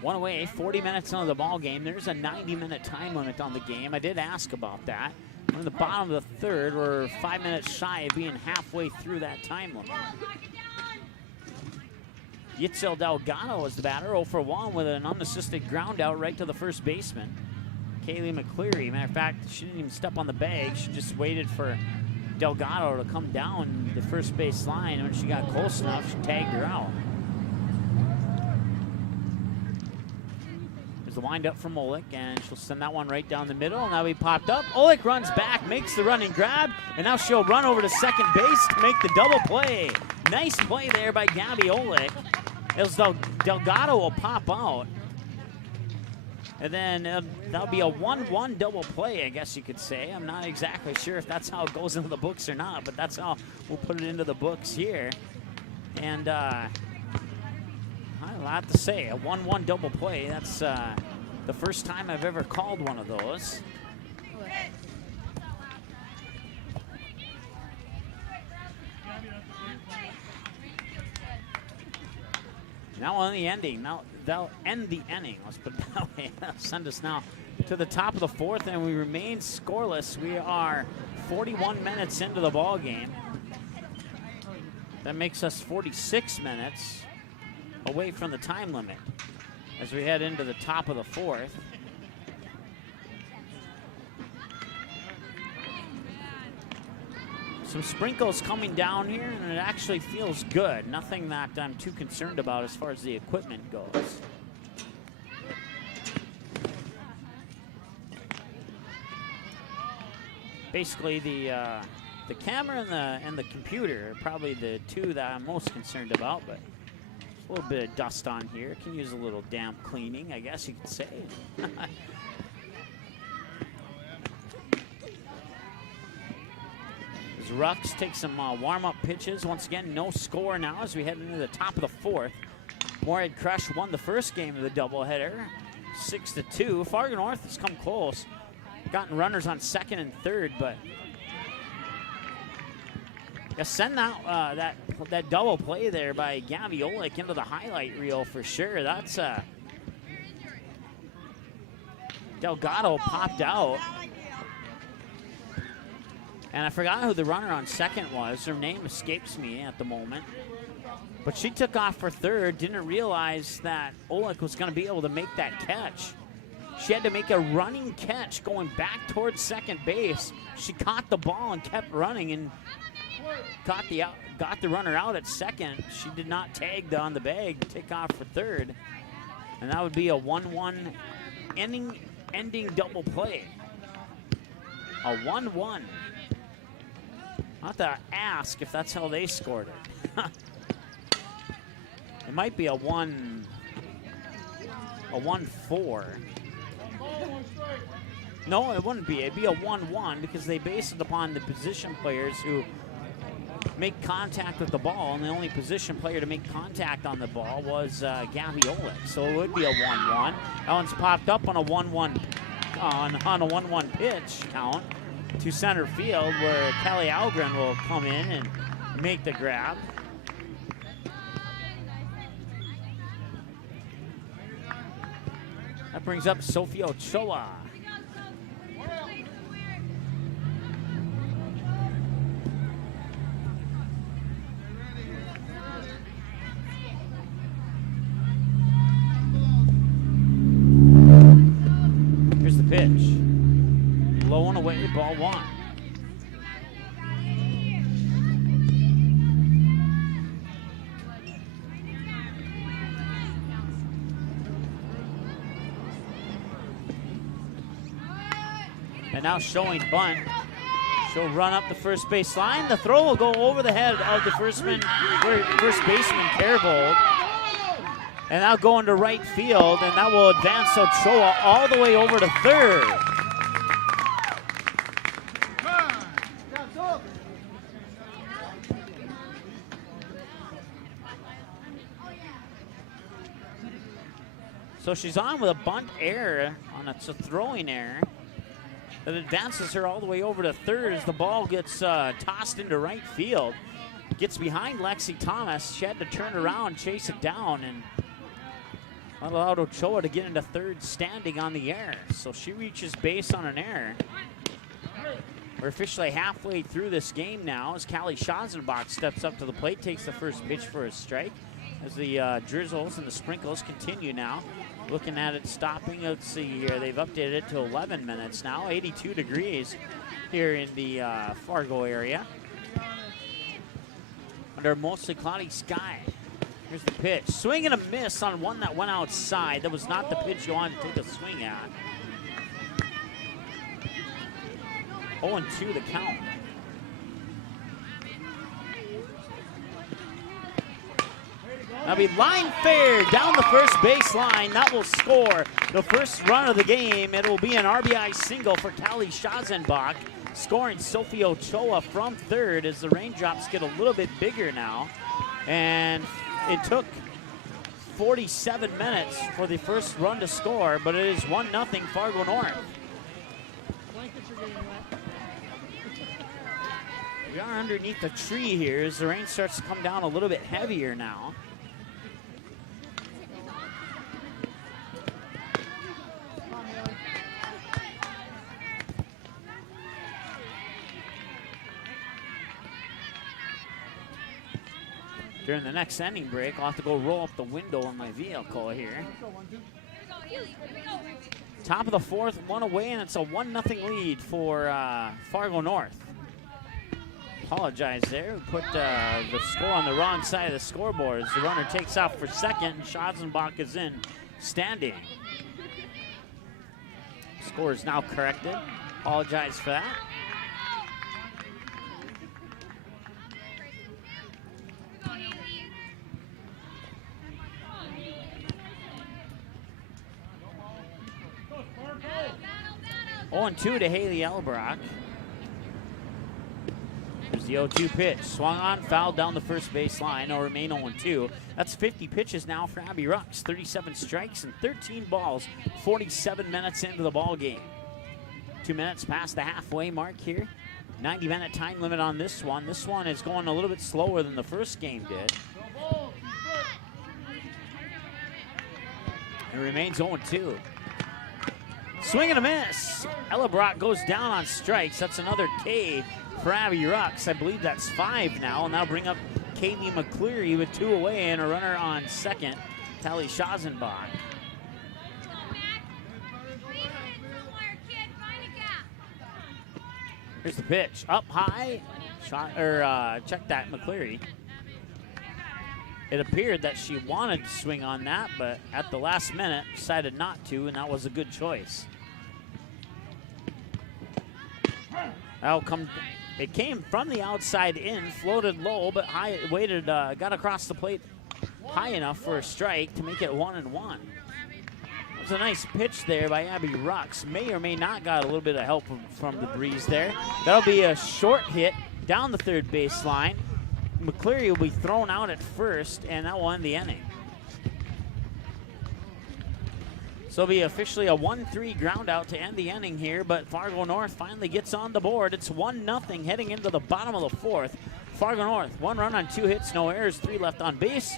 One away, 40 minutes into the ball game. There's a 90-minute time limit on the game. I did ask about that. We're in the bottom of the third. We're 5 minutes shy of being halfway through that time limit. Yitzel Delgado was the batter, 0 for 1 with an unassisted ground out right to the first baseman, Kaylee McCleary. Matter of fact, she didn't even step on the bag. She just waited for Delgado to come down the first base line. And when she got close enough, she tagged her out. There's the wind up from Oleg, and she'll send that one right down the middle. Now he popped up. Oleg runs back, makes the running grab, and now she'll run over to second base to make the double play. Nice play there by Gabby Oleg. As Delgado will pop out. And then that'll be a 1-1 double play, I guess you could say. I'm not exactly sure if that's how it goes into the books or not, but that's how we'll put it into the books here. And I have a lot to say. A 1-1 double play. That's the first time I've ever called one of those. Now on the ending. Now they'll end the inning. Let's put it that way. Send us now to the top of the fourth, and we remain scoreless. We are 41 minutes into the ball game. That makes us 46 minutes away from the time limit as we head into the top of the fourth. Some sprinkles coming down here, and it actually feels good. Nothing that I'm too concerned about as far as the equipment goes. Basically, the camera and the computer are probably the two that I'm most concerned about, but a little bit of dust on here. Can use a little damp cleaning, I guess you could say. Rux takes some warm-up pitches. Once again, no score now as we head into the top of the fourth. Moorhead Crush won the first game of the doubleheader, 6-2. Fargo North has come close, gotten runners on second and third, but send that that double play there by Gabby Oleg into the highlight reel for sure. That's Delgado popped out. And I forgot who the runner on second was. Her name escapes me at the moment. But she took off for third, didn't realize that Oleg was going to be able to make that catch. She had to make a running catch going back towards second base. She caught the ball and kept running and got the runner out at second. She did not tag on the bag to take off for third. And that would be a 1-1 ending double play. A 1-1. I'll have to ask if that's how they scored it. It might be a 1-4. No, it wouldn't be. It'd be a 1-1 because they base it upon the position players who make contact with the ball, and the only position player to make contact on the ball was Gabby Oleg. So it would be a 1-1. That one's popped up on a 1-1 on a 1-1 pitch count to center field, where Kelly Algren will come in and make the grab. That brings up Sophie Ochoa. Here's the pitch. Low and away, ball one. And now showing bunt. She'll run up the first base line. The throw will go over the head of the first baseman, Carebold. And now go into right field, and that will advance Ochoa all the way over to third. So she's on with a bunt error, it's a throwing error that advances her all the way over to third as the ball gets tossed into right field. Gets behind Lexi Thomas. She had to turn around, chase it down, and that allowed Ochoa to get into third standing on the error. So she reaches base on an error. We're officially halfway through this game now as Callie Schazenbach steps up to the plate, takes the first pitch for a strike. As the drizzles and the sprinkles continue now. Looking at it stopping, let's see here, they've updated it to 11 minutes now, 82 degrees here in the Fargo area. Under mostly cloudy sky. Here's the pitch. Swing and a miss on one that went outside. That was not the pitch you wanted to take a swing at. 0-2 the count. That'll be line fair down the first base line. That will score the first run of the game. It will be an RBI single for Callie Schazenbach, scoring Sophie Ochoa from third as the raindrops get a little bit bigger now. And it took 47 minutes for the first run to score, but it is 1-0 Fargo North. We are underneath the tree here as the rain starts to come down a little bit heavier now. During the next inning break, I'll have to go roll up the window on my vehicle here. Top of the fourth, one away, and it's a 1-0 lead for Fargo North. Apologize there. We put the score on the wrong side of the scoreboard as the runner takes off for second and Schazenbach is in standing. Score is now corrected. Apologize for that. Oh, 0-2 to Haley Elbrock. Here's the 0-2 pitch. Swung on, fouled down the first base line. It'll remain 0-2. That's 50 pitches now for Abby Rux. 37 strikes and 13 balls. 47 minutes into the ball game. 2 minutes past the halfway mark here. 90-minute time limit on this one. This one is going a little bit slower than the first game did. It remains 0-2. Swing and a miss. Ella Brock goes down on strikes. That's another K for Abby Rux. I believe that's 5 now, and that'll bring up Kaylee McCleary with 2 away and a runner on second, Callie Schazenbach. Here's the pitch. Up high. Check that, McCleary. It appeared that she wanted to swing on that, but at the last minute decided not to, and that was a good choice. It came from the outside in, floated low, but high, waited, got across the plate high enough for a strike to make it 1-1. It was a nice pitch there by Abby Rux. May or may not got a little bit of help from the breeze there. That'll be a short hit down the third base line. McCleary will be thrown out at first, and that will end the inning. So it'll be officially a 1-3 ground out to end the inning here, but Fargo North finally gets on the board. It's 1-0 heading into the bottom of the fourth. Fargo North, 1 run on 2 hits, no errors, 3 left on base.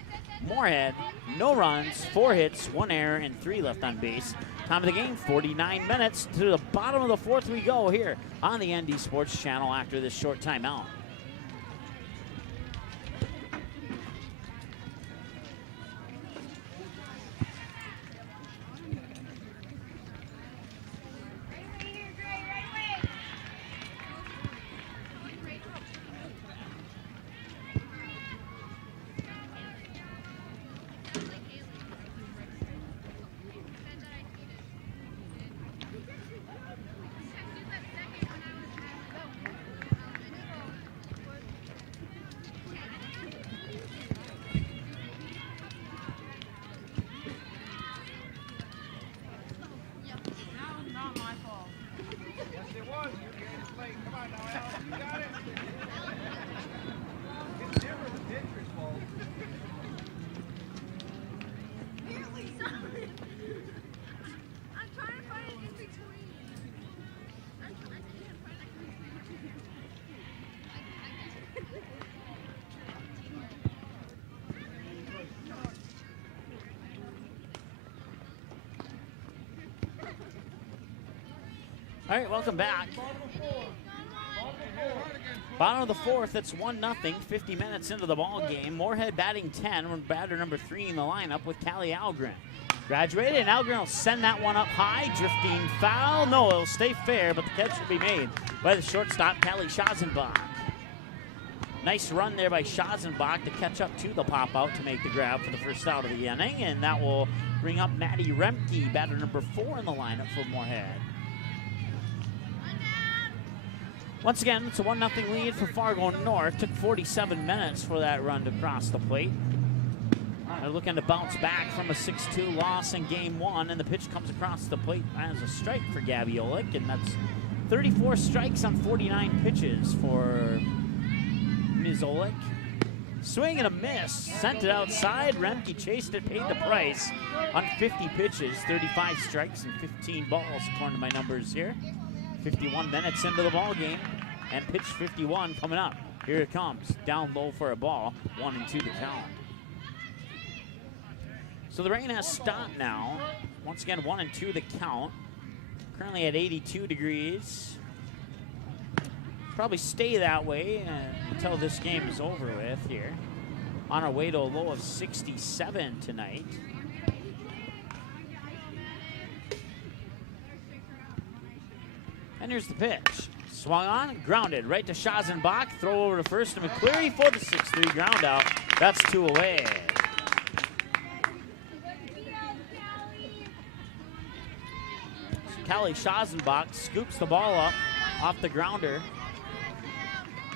Moorhead, no runs, 4 hits, 1 error, and 3 left on base. Time of the game, 49 minutes. To the bottom of the fourth we go here on the ND Sports Channel after this short timeout. All right, welcome back. Bottom of the fourth, it's 1-0, 50 minutes into the ball game. Moorhead batting 10, with batter number 3 in the lineup with Callie Algren. Graduated, and Algren will send that one up high. Drifting foul. No, it'll stay fair, but the catch will be made by the shortstop, Callie Schazenbach. Nice run there by Schazenbach to catch up to the pop-out to make the grab for the first out of the inning, and that will bring up Maddie Remke, batter number 4 in the lineup for Moorhead. Once again, it's a 1-0 lead for Fargo North. Took 47 minutes for that run to cross the plate. They're looking to bounce back from a 6-2 loss in game 1, and the pitch comes across the plate as a strike for Gabby Olick, and that's 34 strikes on 49 pitches for Ms. Olick. Swing and a miss, sent it outside. Remke chased it, paid the price on 50 pitches, 35 strikes and 15 balls, according to my numbers here. 51 minutes into the ball game, and pitch 51 coming up. Here it comes, down low for a ball, 1-2 the count. So the rain has stopped now. Once again, 1-2 the count. Currently at 82 degrees. Probably stay that way until this game is over with here. On our way to a low of 67 tonight. And here's the pitch. Swung on, grounded right to Schazenbach. Throw over to first to McCleary for the 6-3 ground out. That's 2 away. Callie Schazenbach scoops the ball up off the grounder.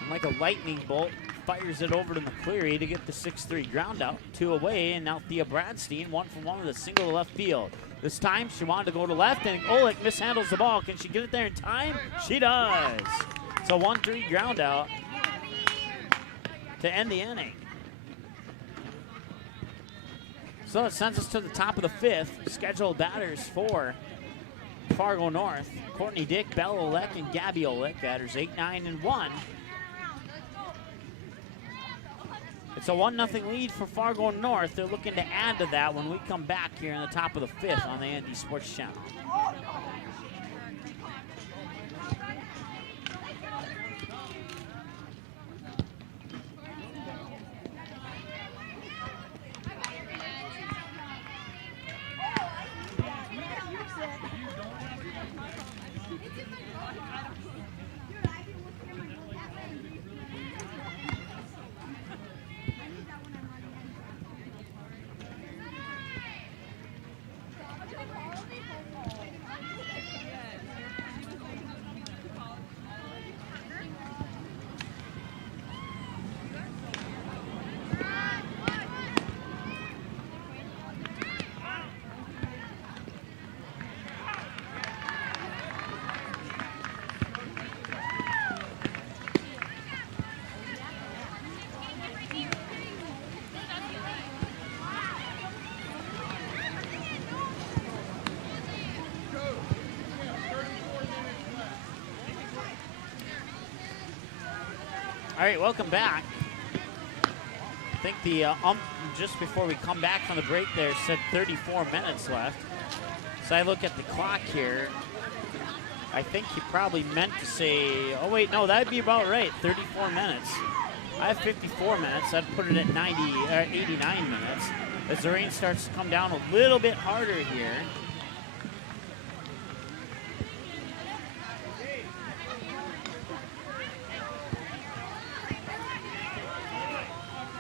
And like a lightning bolt, fires it over to McCleary to get the 6-3 ground out. 2 away, and now Thea Bradstein, 1 for 1 with a single to left field. This time she wanted to go to left, and Olick mishandles the ball. Can she get it there in time? She does. It's a 1-3 ground out to end the inning. So it sends us to the top of the 5th. Scheduled batters for Fargo North: Courtney Dick, Belle Olick, and Gabby Olick. Batters 8, 9, and 1. It's a 1-0 lead for Fargo North. They're looking to add to that when we come back here in the top of the 5th on the Andy Sports Channel. All right, welcome back. I think the just before we come back from the break there said 34 minutes left. So I look at the clock here. I think he probably meant to say, oh wait, no, that'd be about right, 34 minutes. I have 54 minutes. I'd put it at 89 minutes. As the rain starts to come down a little bit harder here.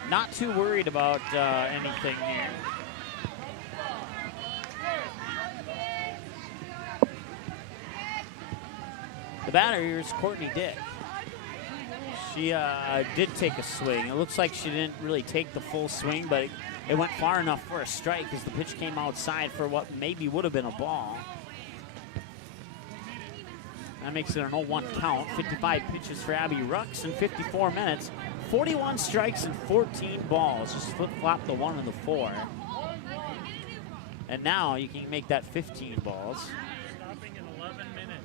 Not too worried about anything here. The batter here is Courtney Dick. She did take a swing. It looks like she didn't really take the full swing, but it went far enough for a strike as the pitch came outside for what maybe would have been a ball. That makes it an 0-1 count. 55 pitches for Abby Rux in 54 minutes. 41 strikes and 14 balls. Just flip-flop the 1 and the 4. And now you can make that 15 balls. Stopping in 11 minutes.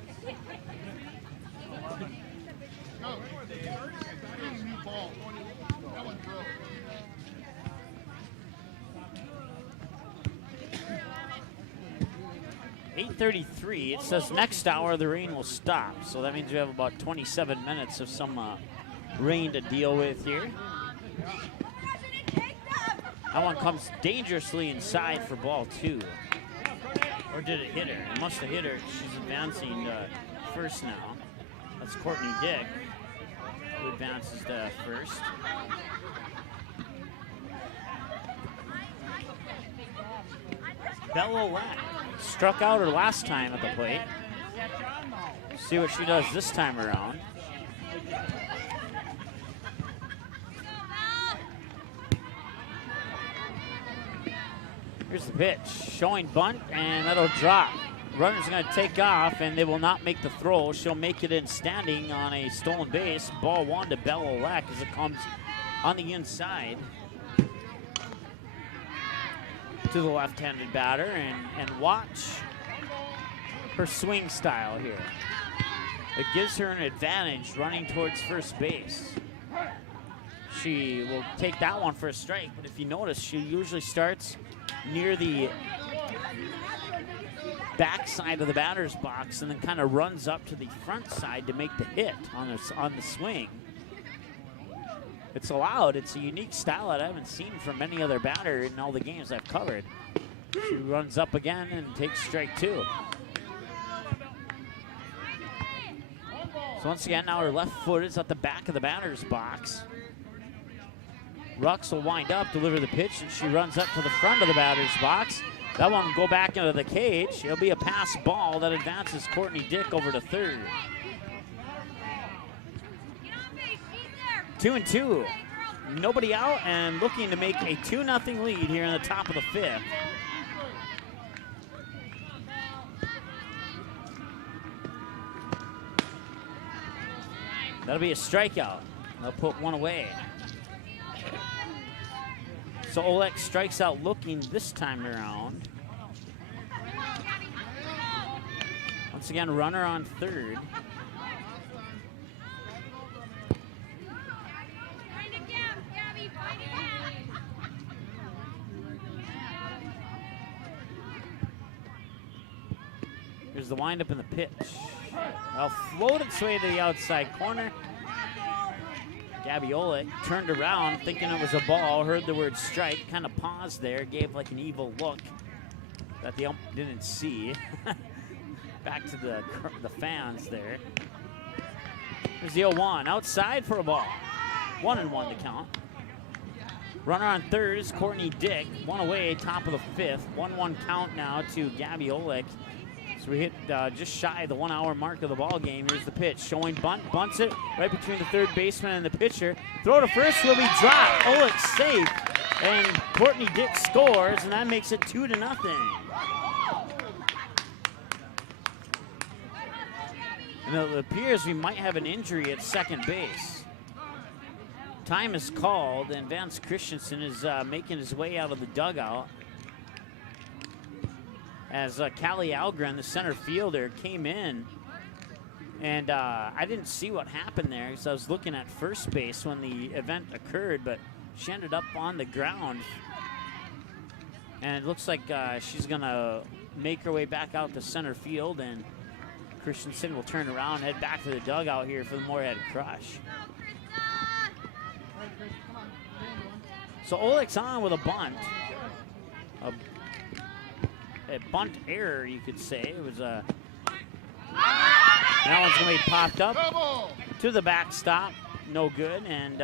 8:33. It says next hour the rain will stop. So that means we have about 27 minutes of some rain to deal with here. That one comes dangerously inside for ball 2. Or did it hit her? It must have hit her. She's advancing first now. That's Courtney Dick, who advances to first. Bella Lack struck out her last time at the plate. See what she does this time around. Here's the pitch, showing bunt, and that'll drop. Runner's gonna take off, and they will not make the throw. She'll make it in standing on a stolen base. Ball 1 to Bella Lack as it comes on the inside to the left-handed batter, and watch her swing style here. It gives her an advantage running towards first base. She will take that one for a strike, but if you notice, she usually starts near the backside of the batter's box and then kind of runs up to the front side to make the hit on the swing. It's allowed. It's a unique style that I haven't seen from any other batter in all the games I've covered. She runs up again and takes strike 2. So once again, now her left foot is at the back of the batter's box. Rux will wind up, deliver the pitch, and she runs up to the front of the batter's box. That one will go back into the cage. It'll be a pass ball that advances Courtney Dick over to third. 2-2. Nobody out and looking to make a 2-0 lead here in the top of the 5th. That'll be a strikeout. They'll put one away. So Olek strikes out looking this time around. Once again, runner on third. Here's the windup and the pitch. I'll float its way to the outside corner. Gabby Olek turned around thinking it was a ball, heard the word strike, kind of paused there, gave like an evil look that the ump didn't see. Back to the fans there. There's the 0-1, outside for a ball. 1-1 to count. Runner on third is Courtney Dick, one away, top of the 5th. 1-1 count now to Gabby Olek. So we hit just shy of the 1 hour mark of the ball game. Here's the pitch, showing bunt, bunts it right between the third baseman and the pitcher. Throw to first will be dropped. Olek's safe, and Courtney Dick scores, and that makes it 2-0. And it appears we might have an injury at second base. Time is called, and Vance Christensen is making his way out of the dugout. As Callie Algren, the center fielder, came in. And I didn't see what happened there because I was looking at first base when the event occurred, but she ended up on the ground. And it looks like she's going to make her way back out to center field, and Christensen will turn around, head back to the dugout here for the Moorhead Crush. So Olek's on with a bunt. A bunt error, you could say. It was a. That one's going to be popped up to the backstop. No good. And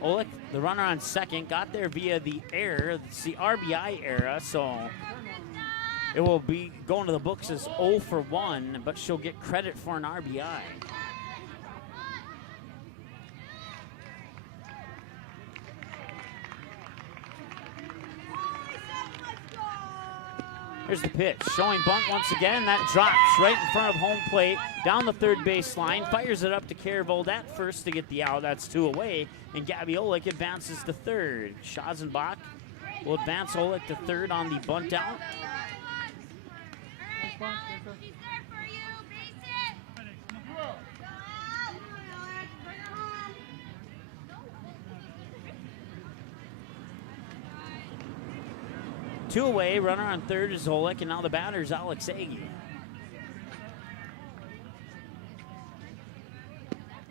Olek, the runner on second, got there via the error. It's the RBI era, so it will be going to the books as 0 for 1, but she'll get credit for an RBI. Here's the pitch, showing bunt once again. That drops right in front of home plate, down the third base line, fires it up to Caravolde at first to get the out. That's 2 away, and Gabby Olek advances to third. Schazenbach will advance Olek to third on the bunt out. Two away, runner on third is Olek, and now the batter is Alex Agee.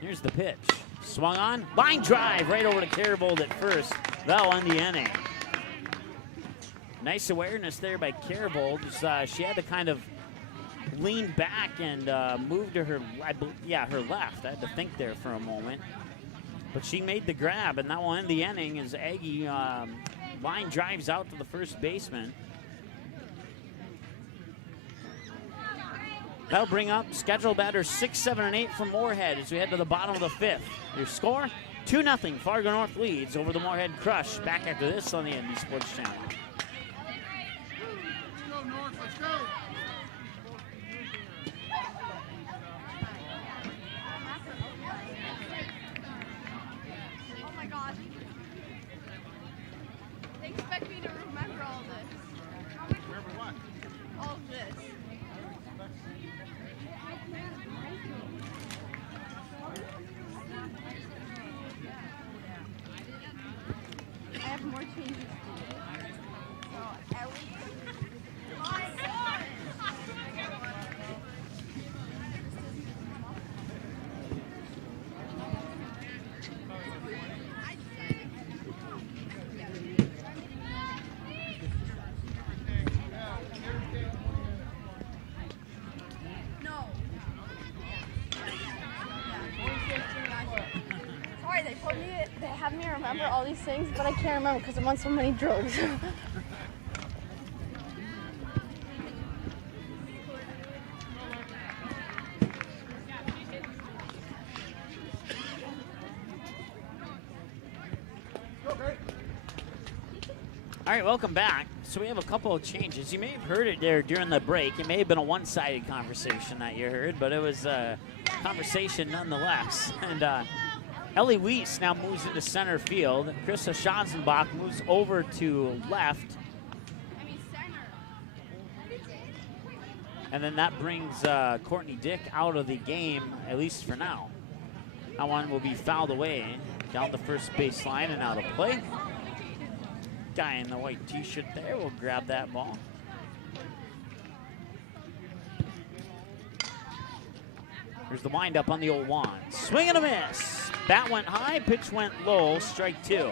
Here's the pitch. Swung on. Line drive right over to Caribold at first. That'll end the inning. Nice awareness there by Caribold. She had to kind of lean back and move to her, her left. I had to think there for a moment. But she made the grab, and that will end the inning as Aggie line drives out to the first baseman. That'll bring up scheduled batters 6, 7, and 8 from Moorhead as we head to the bottom of the 5th. Your score, 2-0. Fargo North leads over the Moorhead Crush. Back after this on the ND Sports Channel. Let's go. Oh my gosh. They expect me to remember all this. Remember what? All of this. I have more changes to do. So at least. Sorry, they have me remember all these things, but I can't remember because I'm on so many drugs. All right, welcome back. So we have a couple of changes. You may have heard it there during the break. It may have been a one-sided conversation that you heard, but it was a conversation nonetheless. And Ellie Weiss now moves into center field. Krista Schanzenbach moves over to left. And then that brings Courtney Dick out of the game, at least for now. That one will be fouled away down the first baseline and out of play. Guy in the white t-shirt there will grab that ball. Here's the windup on the 0-1. Swing and a miss. Bat went high, pitch went low, strike 2.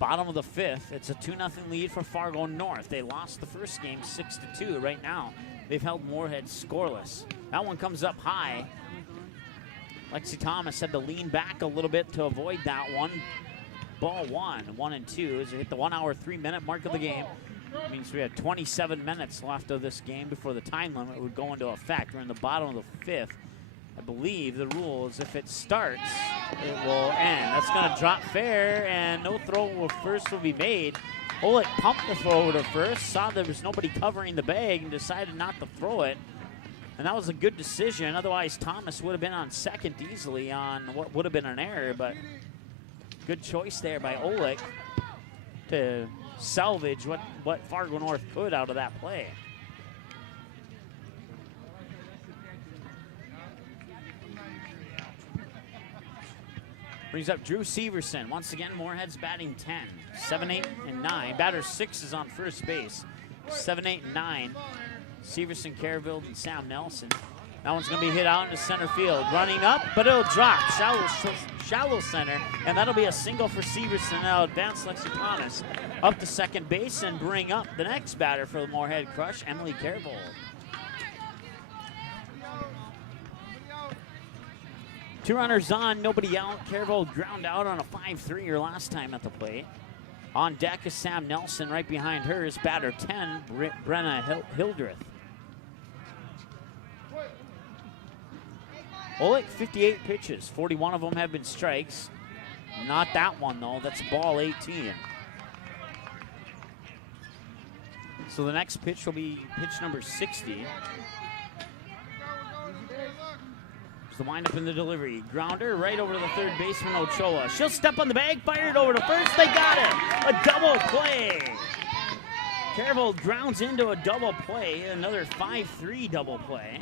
Bottom of the 5th, it's a 2-0 lead for Fargo North. They lost the first game 6-2. Right now, they've held Moorhead scoreless. That one comes up high. Lexi Thomas had to lean back a little bit to avoid that one. Ball 1 and 2 as we hit the 1 hour, 3 minute mark of the game. It means we have 27 minutes left of this game before the time limit would go into effect. We're in the bottom of the 5th. I believe the rule is if it starts, it will end. That's going to drop fair, and no throw first will be made. Olick pumped the throw over to first, saw there was nobody covering the bag, and decided not to throw it. And that was a good decision. Otherwise, Thomas would have been on second easily on what would have been an error, but good choice there by Olick to salvage what Fargo North could out of that play. Brings up Drew Severson. Once again, Moorhead's batting 10. 7, 8, and 9. Batter 6 is on first base. 7, 8, and 9. Severson, Caribold, and Sam Nelson. That one's going to be hit out into center field. Running up, but it'll drop. Shallow center, and that'll be a single for Severson. Now advance Lexi Thomas up to second base and bring up the next batter for the Moorhead Crush, Emily Caribold. Two runners on, nobody out. Caribold ground out on a 5-3 last time at the plate. On deck is Sam Nelson. Right behind her is batter 10, Brenna Hildreth. Olick, 58 pitches. 41 of them have been strikes. Not that one, though. That's ball 18. So the next pitch will be pitch number 60. The windup in the delivery. Grounder right over to the third baseman, Ochoa. She'll step on the bag, fired over to first. They got it. A double play. Caribold grounds into a double play. Another 5-3 double play.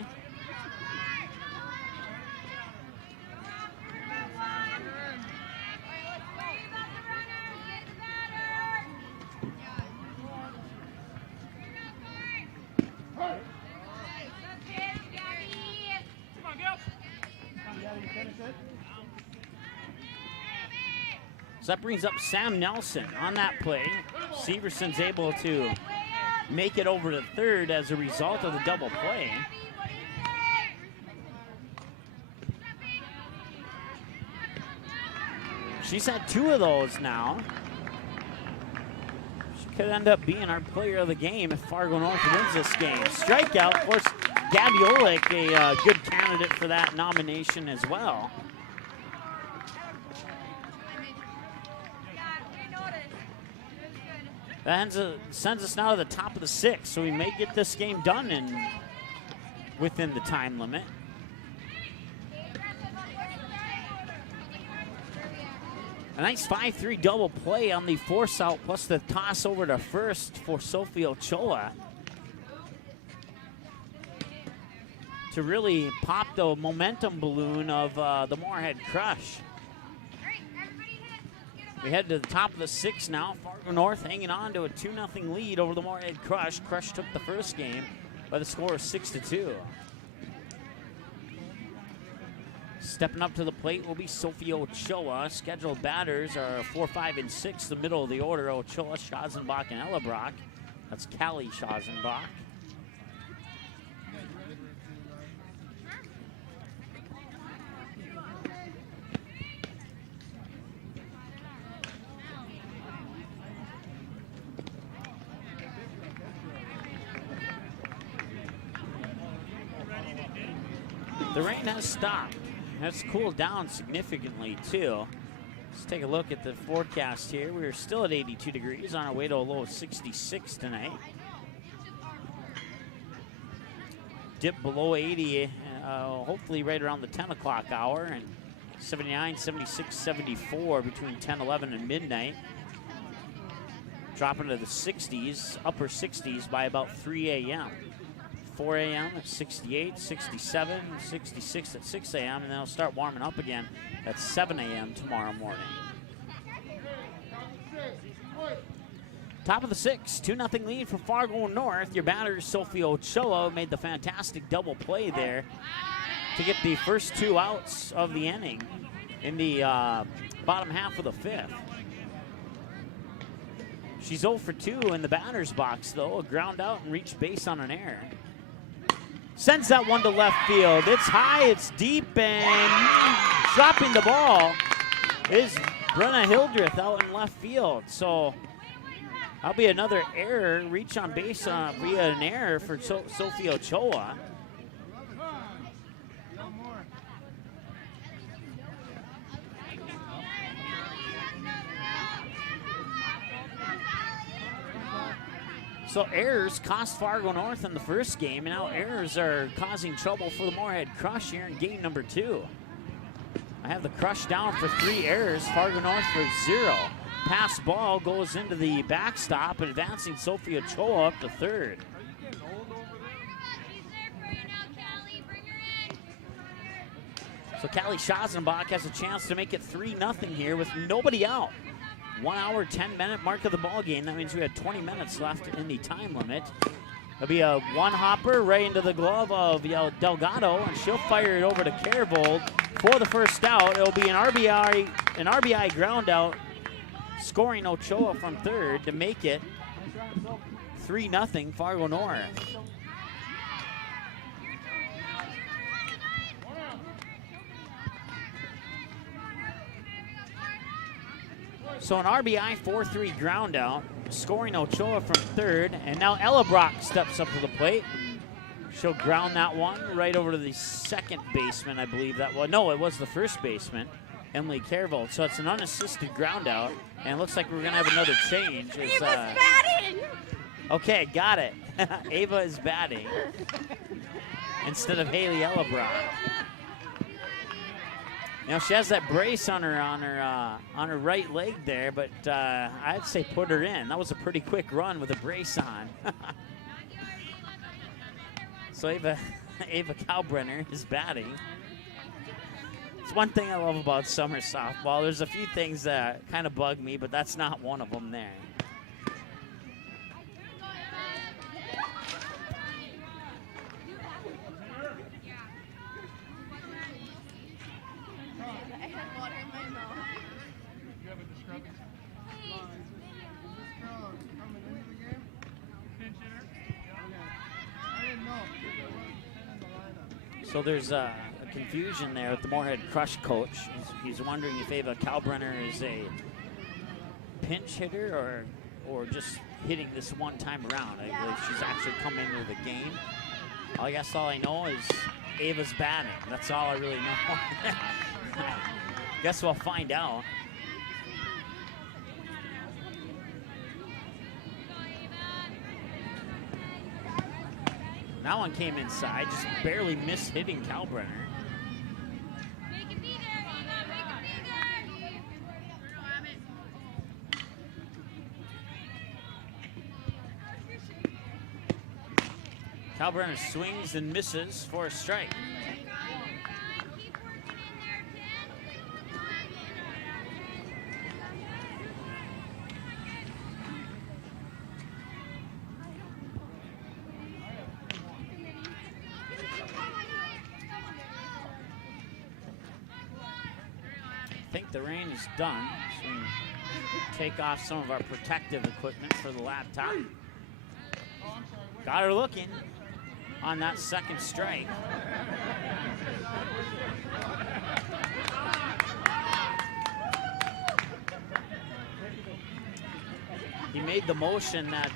So that brings up Sam Nelson on that play. Severson's able to make it over to third as a result of the double play. She's had 2 of those now. She could end up being our player of the game if Fargo North wins this game. Strikeout, of course, Gabby Olick, a good candidate for that nomination as well. That sends us now to the top of the 6th, so we may get this game done within the time limit. A nice 5-3 double play on the force out, plus the toss over to first for Sophie Ochoa to really pop the momentum balloon of the Moorhead Crush. We head to the top of the 6th now. Fargo North hanging on to a 2-0 lead over the Moorhead Crush. Crush took the first game by the score of 6-2. Stepping up to the plate will be Sophie Ochoa. Scheduled batters are 4, 5, and 6, the middle of the order. Ochoa, Schazenbach, and Ellebrock. That's Callie Schazenbach. The rain has stopped. It's cooled down significantly too. Let's take a look at the forecast here. We're still at 82 degrees on our way to a low of 66 tonight. Dip below 80, hopefully right around the 10 o'clock hour, and 79, 76, 74 between 10, 11, and midnight. Dropping to the 60s, upper 60s by about 3 a.m. 4 a.m. at 68, 67, 66 at 6 a.m., and then it'll start warming up again at 7 a.m. tomorrow morning. Top of the 6th, 2-0 lead for Fargo North. Your batter, Sophie Ochoa, made the fantastic double play there to get the first 2 outs of the inning in the bottom half of the 5th. She's 0 for 2 in the batter's box, though. A ground out and reached base on an error. Sends that one to left field. It's high, it's deep, and dropping the ball is Brenna Hildreth out in left field. So that'll be another error, reach on base via an error for Sophie Ochoa. So errors cost Fargo North in the first game, and now errors are causing trouble for the Moorhead Crush here in game number 2. I have the Crush down for 3 errors, Fargo North for 0. Pass ball goes into the backstop, and advancing Sophie Ochoa up to third. So Callie Schazenbach has a chance to make it 3-0 here with nobody out. 1 hour, 10-minute mark of the ball game. That means we had 20 minutes left in the time limit. It'll be a one-hopper right into the glove of Delgado, and she'll fire it over to Carvold for the first out. It'll be an RBI ground out, scoring Ochoa from third to make it 3-0 Fargo North. So an RBI 4-3 ground out, scoring Ochoa from third, and now Ellebrock steps up to the plate. She'll ground that one right over to the second baseman, I believe that was. No, it was the first baseman, Emily Carvold. So it's an unassisted ground out, and it looks like we're gonna have another change. Ava's batting! Okay, got it. Ava is batting instead of Haley Ellebrock. You know, she has that brace on her right leg there, but I'd say put her in. That was a pretty quick run with a brace on. So Ava Kalbrenner is batting. It's one thing I love about summer softball. There's a few things that kind of bug me, but that's not one of them there. So there's a confusion there with the Moorhead Crush coach. He's wondering if Ava Kalbrenner is a pinch hitter or just hitting this one time around. I believe she's actually come into the game. I guess all I know is Ava's batting. That's all I really know. Guess we'll find out. That one came inside, just barely missed hitting Kalbrenner. Kalbrenner swings and misses for a strike. I think the rain is done, so we can take off some of our protective equipment for the laptop. Got her looking on that second strike. He made the motion that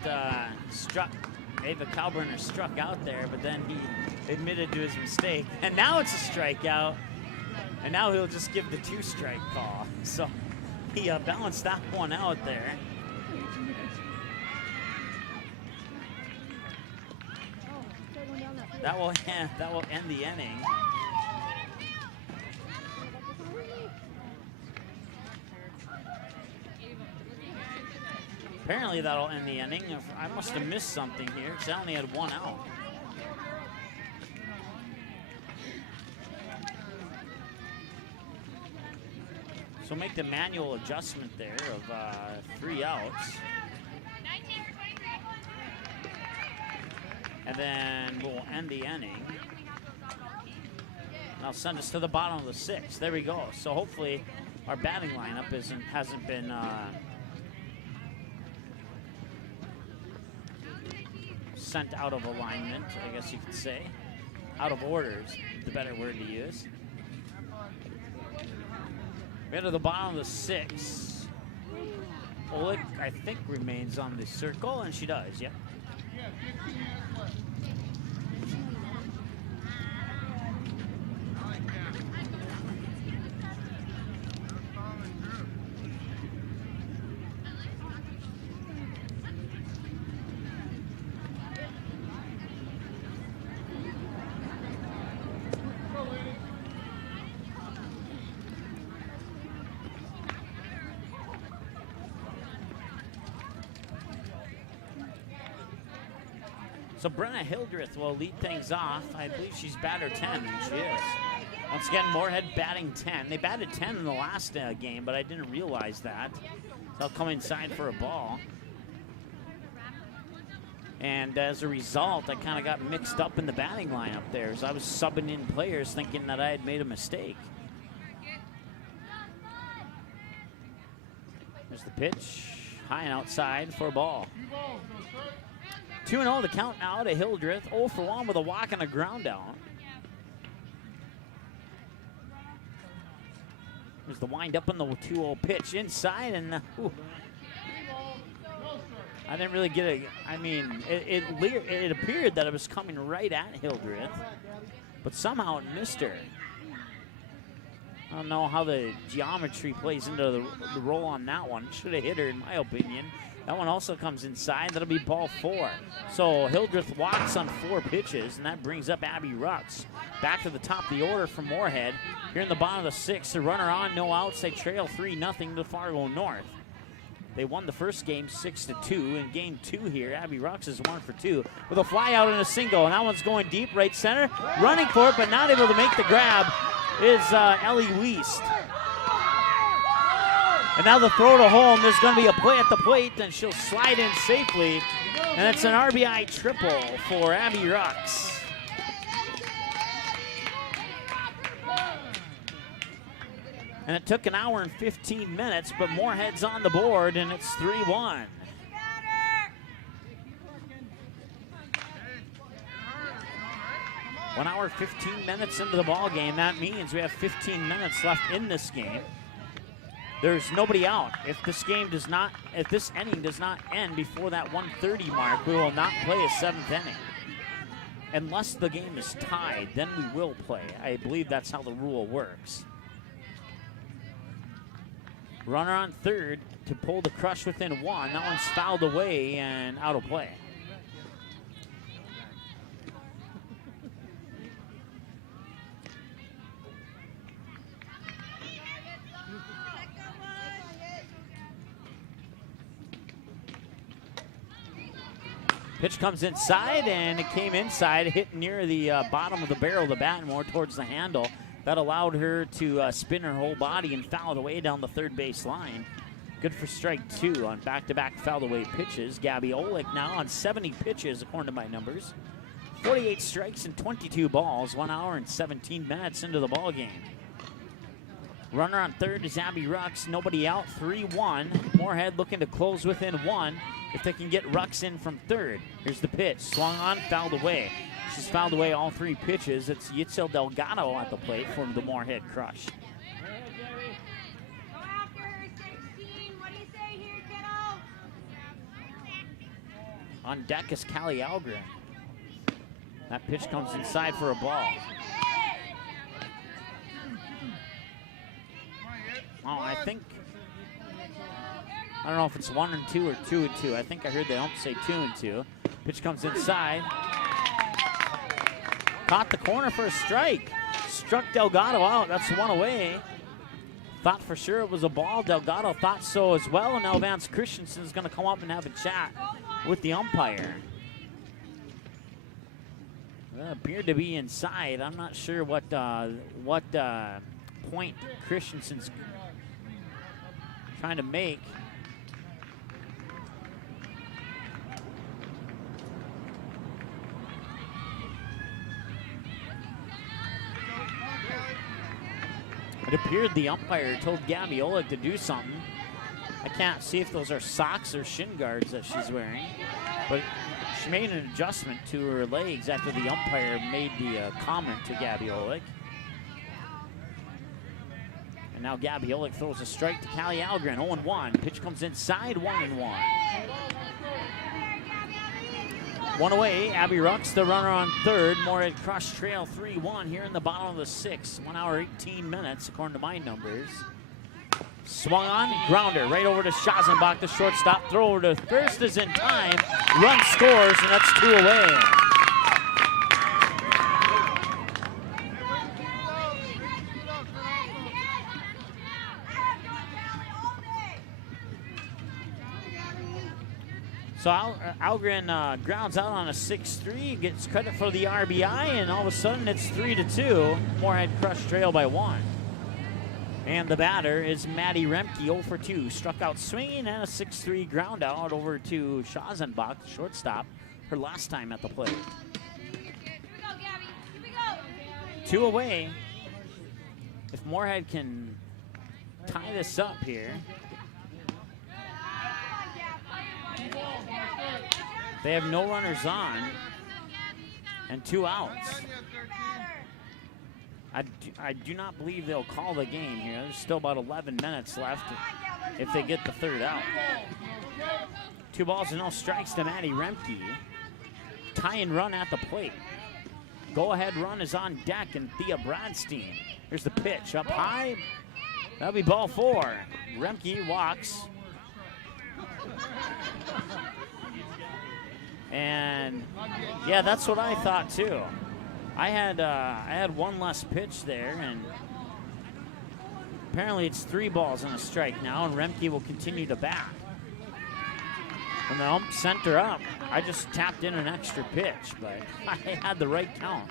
Ava Kalbrenner struck out there, but then he admitted to his mistake. And now it's a strikeout, and now he'll just give the 2-strike call. So he balanced that one out there. That will end the inning. Apparently that'll end the inning. I must have missed something here because I only had 1 out. So make the manual adjustment there of 3 outs. And then we'll end the inning. And I'll send us to the bottom of the 6th. There we go. So hopefully our batting lineup hasn't been sent out of alignment, I guess you could say. Out of order is the better word to use. We get to the bottom of the 6th. Oleg, I think, remains on the circle, and she does, yep. So Brenna Hildreth will lead things off. I believe she's batter 10, and she is. Once again, Moorhead batting 10. They batted 10 in the last game, but I didn't realize that. They'll come inside for a ball. And as a result, I kind of got mixed up in the batting lineup there. So I was subbing in players thinking that I had made a mistake. There's the pitch. High and outside for a ball. 2-0 the count now to Hildreth. 0 for 1 with a walk and a ground out. There's the wind up on the 2-0 pitch inside, and I didn't really get it. I mean, it appeared that it was coming right at Hildreth, but somehow it missed her. I don't know how the geometry plays into the roll on that one. Should have hit her, in my opinion. That one also comes inside. That'll be ball 4. So Hildreth walks on 4 pitches, and that brings up Abby Rutz. Back to the top of the order from Moorhead. Here in the bottom of the 6th, a runner on, no outs. They trail 3-0 to Fargo North. They won the first game 6-2. In game 2 here, Abby Rutz is 1 for 2 with a fly out and a single, and that one's going deep right center. Running for it, but not able to make the grab is Ellie Wiest. And now the throw to home. There's going to be a play at the plate, and she'll slide in safely. And it's an RBI triple for Abby Rutz. And it took 1 hour and 15 minutes, but Moorhead's on the board, and it's 3-1. 1 hour, 15 minutes into the ball game. That means we have 15 minutes left in this game. There's nobody out. If this inning does not end before that 1:30 mark, we will not play a 7th inning. Unless the game is tied, then we will play. I believe that's how the rule works. Runner on third to pull the crush within 1. That one's fouled away and out of play. Pitch comes inside, and it came inside, hit near the bottom of the barrel of the bat, more towards the handle. That allowed her to spin her whole body and foul it away down the third base line. Good for strike 2 on back-to-back fouled away pitches. Gabby Olick now on 70 pitches, according to my numbers. 48 strikes and 22 balls, 1 hour and 17 minutes into the ball game. Runner on third is Abby Rux, nobody out, 3-1. Moorhead looking to close within 1 if they can get Rux in from third. Here's the pitch, swung on, fouled away. She's fouled away all 3 pitches. It's Yitzel Delgado at the plate for the Moorhead Crush. Go after her, 16. What do you say here, kiddo? On deck is Callie Algren. That pitch comes inside for a ball. Oh, I don't know if it's 1-2 or 2-2. I think I heard the ump say 2-2. Pitch comes inside. Caught the corner for a strike. Struck Delgado out. That's 1 away. Thought for sure it was a ball. Delgado thought so as well. And now Vance Christensen is going to come up and have a chat with the umpire. Appeared to be inside. I'm not sure what point Christensen's trying to make. It appeared the umpire told Gabby Olick to do something. I can't see if those are socks or shin guards that she's wearing, but she made an adjustment to her legs after the umpire made the comment to Gabby Olick. And now Gabby Olick throws a strike to Callie Algren, 0-1. Pitch comes inside, 1-1. 1 away, Abby Rux, the runner on third. Moorhead Crush trail 3-1 here in the bottom of the 6th. 1 hour, 18 minutes, according to my numbers. Swung on, grounder right over to Schazenbach, the shortstop. Throw over to first is in time. Run scores, and that's 2 away. So Algren grounds out on a 6-3, gets credit for the RBI, and all of a sudden it's 3-2. Moorhead Crush trail by 1. And the batter is Maddie Remke, 0 for 2. Struck out swinging and a 6-3 ground out over to Schazenbach, the shortstop, her last time at the plate. 2 away. If Moorhead can tie this up here. They have no runners on and 2 outs. I do not believe they'll call the game here. There's still about 11 minutes left if they get the 3rd out. 2 balls and no strikes to Maddie Remke. Tie and run at the plate. Go-ahead run is on deck, and Thea Bradstein. Here's the pitch up high. That'll be ball 4. Remke walks. And yeah, that's what I thought too. I had 1 less pitch there, and apparently it's 3 balls and a strike now, and Remke will continue to bat. When the ump sent her up, I just tapped in an extra pitch, but I had the right count.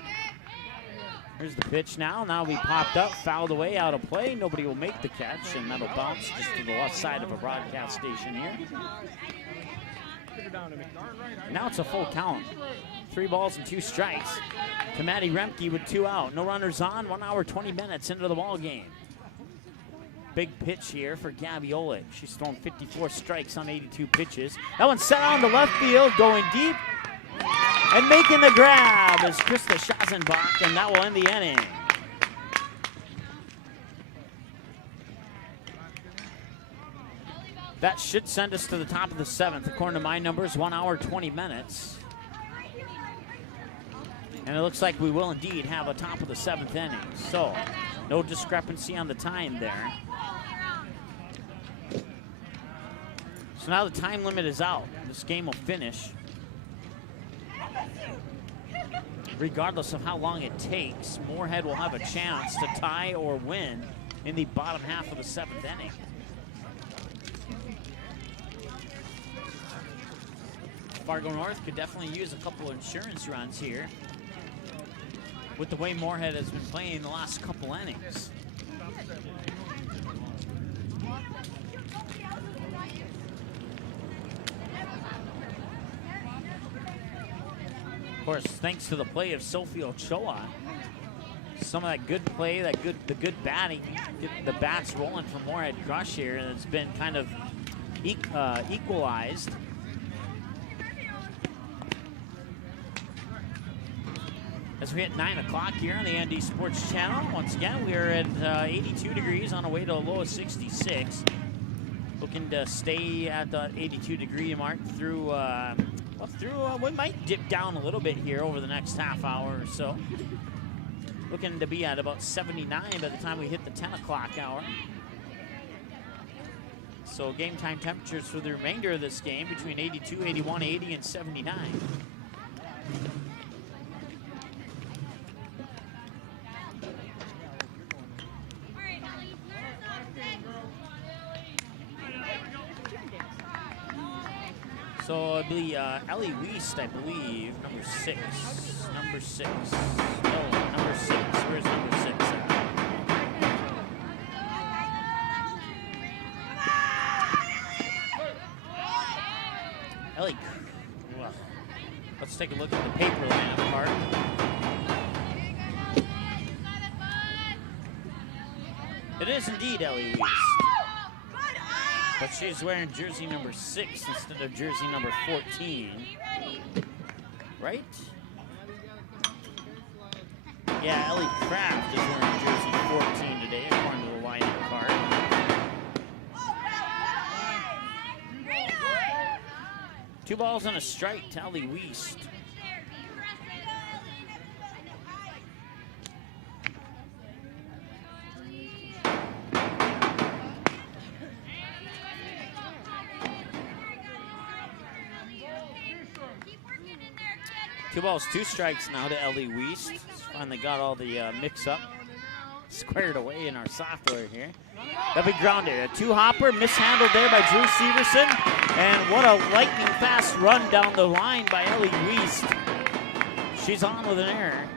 Here's the pitch now. Now we popped up, fouled away, out of play. Nobody will make the catch, and that'll bounce just to the left side of a broadcast station here. Now it's a full count. 3 balls and 2 strikes to Maddie Remke with 2 out. No runners on, 1 hour, 20 minutes into the ball game. Big pitch here for Gabby Olick. She's thrown 54 strikes on 82 pitches. That one's set on the left field, going deep. And making the grab is Krista Schazenbach, and that will end the inning. That should send us to the top of the 7th. According to my numbers, 1 hour, 20 minutes. And it looks like we will indeed have a top of the 7th inning. So, no discrepancy on the time there. So now the time limit is out. This game will finish. Regardless of how long it takes, Moorhead will have a chance to tie or win in the bottom half of the 7th inning. Fargo North could definitely use a couple insurance runs here with the way Moorhead has been playing the last couple innings. Of course, thanks to the play of Sophie Ochoa, some of that good play, the good batting, get the bats rolling from Moorhead Crush here, and it's been kind of equalized. As we hit 9 o'clock here on the ND Sports Channel, once again, we are at 82 degrees on our way to a low of 66. Looking to stay at the 82 degree mark through, we might dip down a little bit here over the next half hour or so. Looking to be at about 79 by the time we hit the 10 o'clock hour. So game time temperatures for the remainder of this game between 82, 81, 80, and 79. So I believe Ellie Wiest, I believe, number 6. Number 6. Oh, number 6. Where's number 6 at? Ellie. Well, let's take a look at the paper line part. It is indeed Ellie Wiest. But she's wearing jersey number 6 instead of jersey number 14. Right? Yeah, Ellie Kraft is wearing jersey 14 today, according to the lineup card. Two balls and a strike to Ellie Wiest. Two balls, 2 strikes now to Ellie Wiest. Finally got all the mix-up squared away in our software here. That'll be grounded. A 2-hopper, mishandled there by Drew Severson. And what a lightning-fast run down the line by Ellie Wiest. She's on with an error.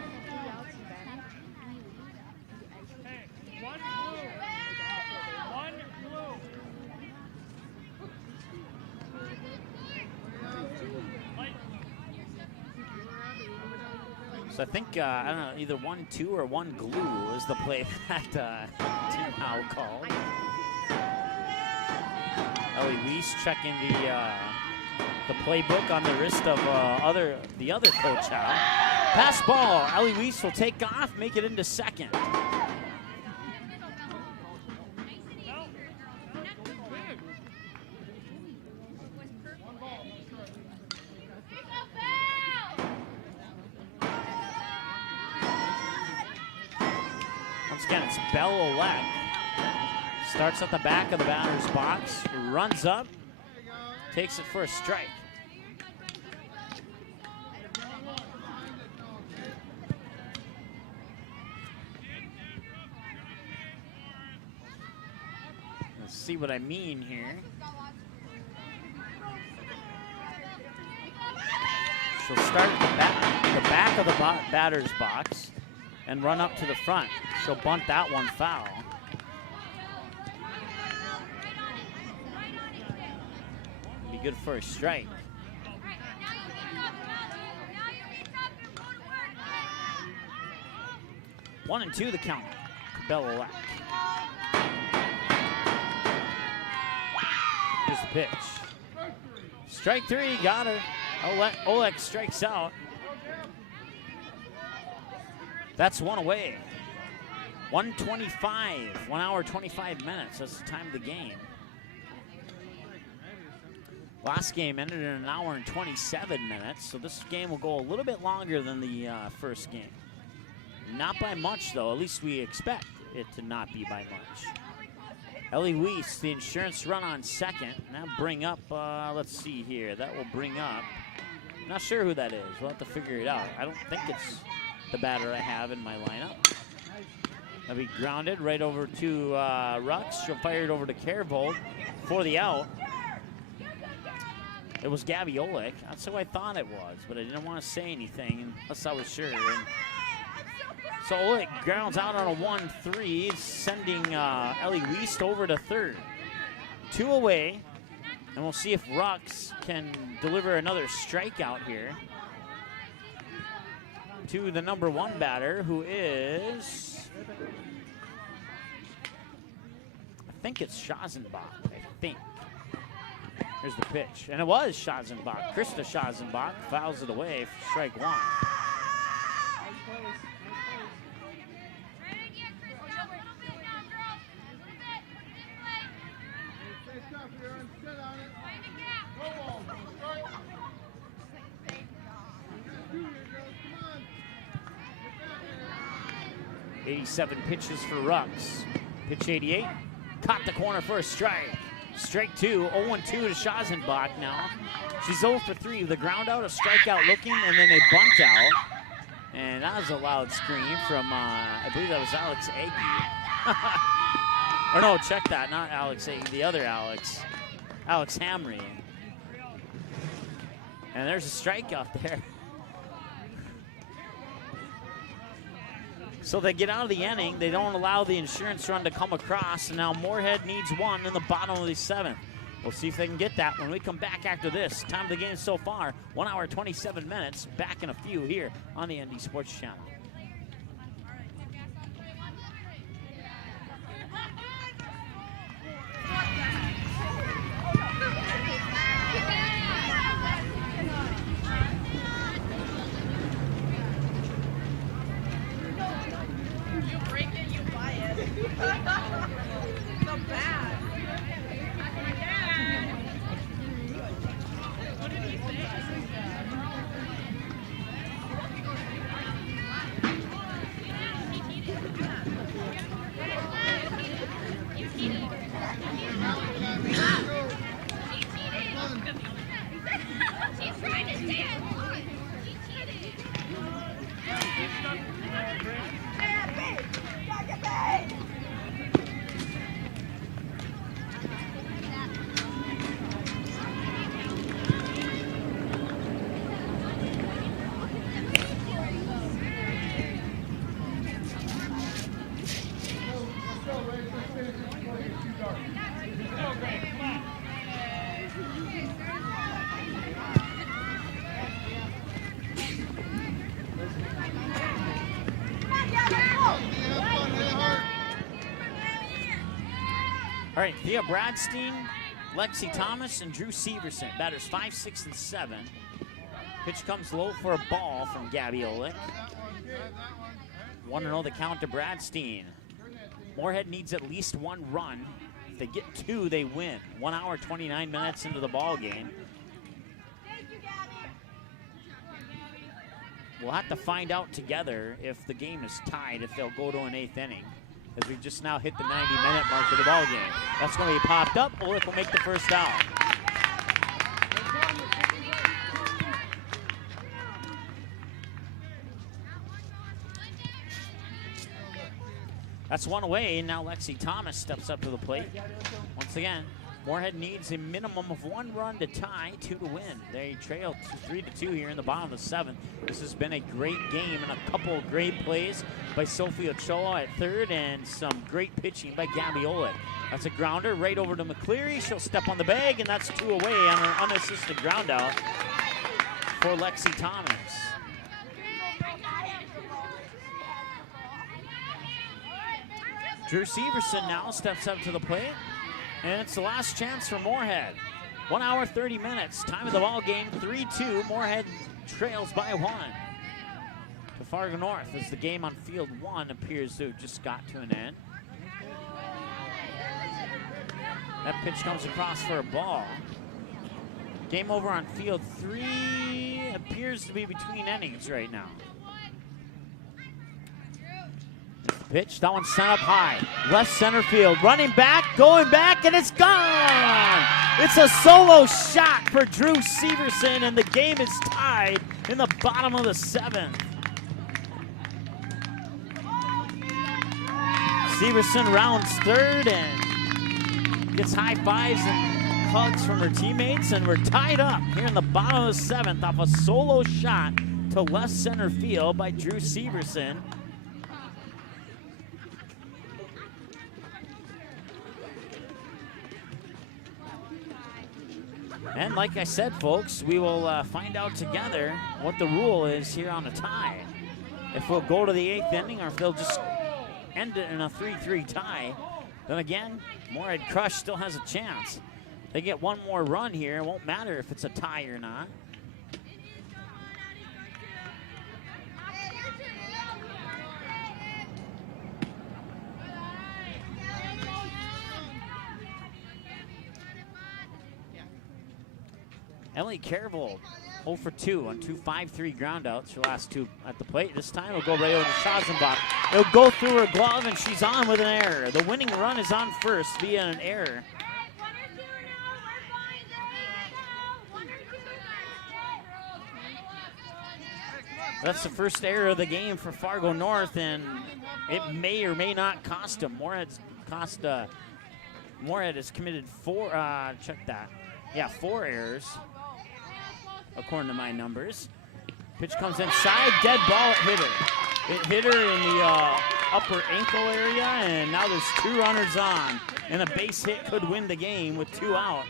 So I think, I don't know, either 1-2 or 1 glue is the play that Tim Howe called. Ellie Wiest checking the playbook on the wrist of the other coach Howe. Pass ball, Ellie Wiest will take off, make it into second. Again, it's Bell Olek. Starts at the back of the batter's box, runs up, takes it for a strike. Let's see what I mean here. She'll start at the back of the batter's box and run up to the front. She'll bunt that one foul. Be good for a strike. One and 2 the count. Bell Olek. Here's the pitch. Strike 3, got her. Olek strikes out. That's one away. 1:25, 1 hour, 25 minutes. That's the time of the game. Last game ended in 1 hour and 27 minutes, so this game will go a little bit longer than the first game. Not by much, though. At least we expect it to not be by much. Ellie Weiss, the insurance run on second. Now bring up, let's see here. That will bring up, not sure who that is. We'll have to figure it out. I don't think it's the batter I have in my lineup. That'll be grounded right over to Rux. She'll fire it over to Carvold for the out. It was Gabby Olick. That's who I thought it was, but I didn't want to say anything unless I was sure. And so Olick grounds out on a 1-3, sending Ellie Weiss over to third. 2 away, and we'll see if Rux can deliver another strikeout here to the number 1 batter, who is, I think it's Schazenbach, I think. Here's the pitch, and it was Schazenbach. Krista Schazenbach fouls it away for strike 1. '87 pitches for Rux. Pitch 88, caught the corner for a strike. Strike 2, 0-2 to Schazenbach now. She's 0 for 3 with a ground out, a strikeout looking, and then a bunt out. And that was a loud scream from, I believe that was Alex Agee. Or no, check that, not Alex Agee, the other Alex. Alex Hamry. And there's a strikeout there. So they get out of the inning. They don't allow the insurance run to come across. And now Moorhead needs 1 in the bottom of the 7th. We'll see if they can get that when we come back after this. Time of the game so far, 1 hour, 27 minutes. Back in a few here on the ND Sports Channel. All right, Thea Bradstein, Lexi Thomas, and Drew Severson. Batters 5, 6, and 7. Pitch comes low for a ball from Gabby Olick. 1-0 the count to Bradstein. Moorhead needs at least 1 run. If they get 2, they win. 1 hour, 29 minutes into the ball game. We'll have to find out together if the game is tied, if they'll go to an 8th inning, as we just now hit the 90-minute mark of the ball game. That's going to be popped up. Olick will make the first out. That's 1 away. Now Lexi Thomas steps up to the plate. Once again, Moorhead needs a minimum of 1 run to tie, 2 to win. They trail 3-2 here in the bottom of the 7th. This has been a great game and a couple of great plays by Sophie Ochoa at third and some great pitching by Gabby Olick. That's a grounder right over to McCleary. She'll step on the bag, and that's 2 away on an unassisted ground out for Lexi Thomas. Drew Severson now steps up to the plate. And it's the last chance for Moorhead. 1 hour, 30 minutes. Time of the ball game, 3-2. Moorhead trails by 1. To Fargo North as the game on field 1 appears to have just got to an end. That pitch comes across for a ball. Game over on field 3 appears to be between innings right now. Pitch, that one's sent up high. Left center field, running back, going back, and it's gone! It's a solo shot for Drew Severson, and the game is tied in the bottom of the 7th. Severson rounds third and gets high fives and hugs from her teammates, and we're tied up here in the bottom of the 7th off a solo shot to left center field by Drew Severson. And like I said, folks, we will find out together what the rule is here on a tie. If we'll go to the 8th inning or if they'll just end it in a 3-3 tie. Then again, Moorhead Crush still has a chance. They get one more run here. It won't matter if it's a tie or not. Emily Carvold, 0 for 2 on 2 5-3 groundouts. Her last 2 at the plate. This time it'll go right over to Schazenbach. It'll go through her glove, and she's on with an error. The winning run is on first via an error. That's the first error of the game for Fargo North, and it may or may not cost them. Moorhead has committed 4, check that. Yeah, 4 errors, according to my numbers. Pitch comes inside, dead ball, it hit her. It hit her in the upper ankle area, and now there's 2 runners on, and a base hit could win the game with 2 out.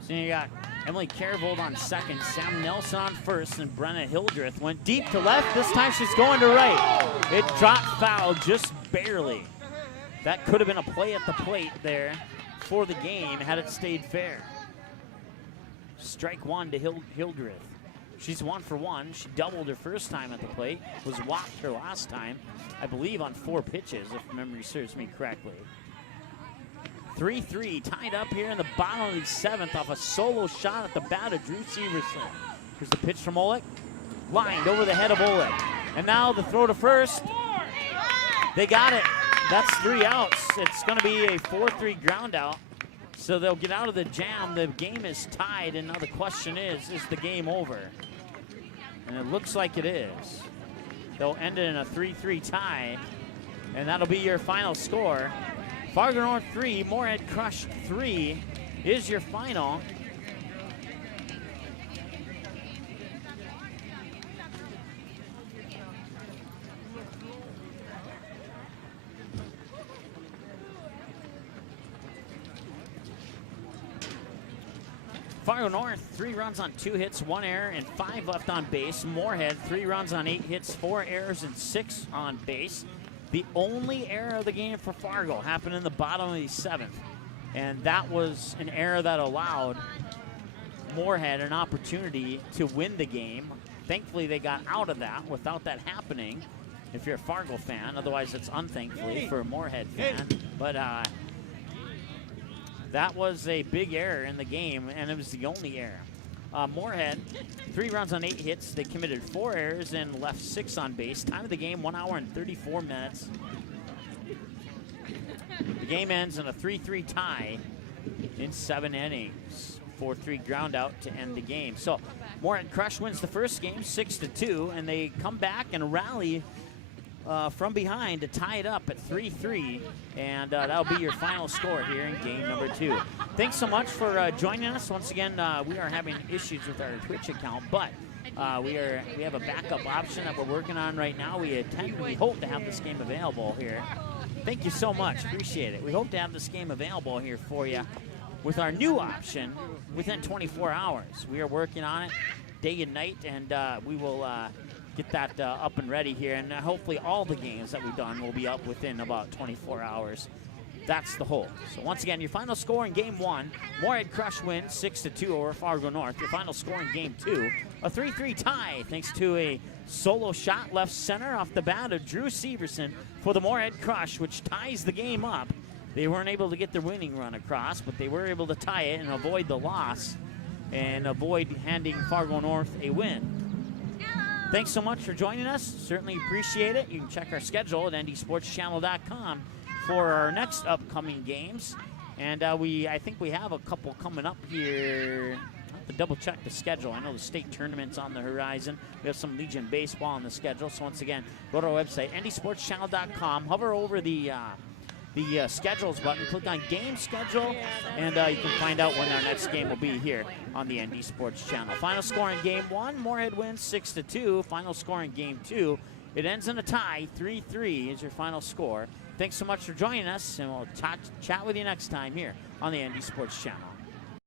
So you got Emily Carvold on second, Sam Nelson on first, and Brenna Hildreth went deep to left. This time she's going to right. It dropped foul just barely. That could have been a play at the plate there for the game had it stayed fair. Strike 1 to Hildreth. She's 1 for 1. She doubled her first time at the plate, was walked her last time, I believe on 4 pitches, if memory serves me correctly. 3-3, tied up here in the bottom of the 7th off a solo shot at the bat of Drew Severson. Here's the pitch from Olick, lined over the head of Olick. And now the throw to first. They got it. That's 3 outs. It's going to be a 4-3 ground out. So they'll get out of the jam. The game is tied, and now the question is the game over? And it looks like it is. They'll end it in a 3-3 tie, and that'll be your final score. Fargo North 3, Moorhead Crush 3 is your final. Fargo North, 3 runs on 2 hits, 1 error, and 5 left on base. Moorhead, 3 runs on 8 hits, 4 errors, and 6 on base. The only error of the game for Fargo happened in the bottom of the 7th, and that was an error that allowed Moorhead an opportunity to win the game. Thankfully, they got out of that without that happening, if you're a Fargo fan. Otherwise, it's unthankfully for a Moorhead fan. But that was a big error in the game, and it was the only error. Moorhead, 3 runs on 8 hits. They committed 4 errors and left 6 on base. Time of the game, 1 hour and 34 minutes. The game ends in a 3-3 tie in 7 innings. 4-3 ground out to end the game. So Moorhead Crush wins the first game 6-2, and they come back and rally from behind to tie it up at 3-3, and that'll be your final score here in game number 2. Thanks so much for joining us. Once again, we are having issues with our Twitch account, but we have a backup option that we're working on right now. We hope to have this game available here. Thank you so much. Appreciate it. We hope to have this game available here for you with our new option within 24 hours. We are working on it. day and night, and we will get that up and ready here. And hopefully all the games that we've done will be up within about 24 hours. That's the whole. So once again, your final score in game 1, Moorhead Crush wins 6-2 over Fargo North. Your final score in game 2, a 3-3 tie thanks to a solo shot left center off the bat of Drew Severson for the Moorhead Crush, which ties the game up. They weren't able to get their winning run across, but they were able to tie it and avoid the loss and avoid handing Fargo North a win. Thanks so much for joining us. Certainly appreciate it. You can check our schedule at ndsportschannel.com for our next upcoming games. And I think we have a couple coming up here. I'll have to double check the schedule. I know the state tournament's on the horizon. We have some Legion baseball on the schedule. So once again, go to our website, ndsportschannel.com. Hover over the schedules button, click on game schedule, and you can find out when our next game will be here on the ND Sports Channel. Final score in game 1, Moorhead wins 6-2. Final score in game 2, it ends in a tie, 3-3 is your final score. Thanks so much for joining us, and we'll chat with you next time here on the ND Sports Channel.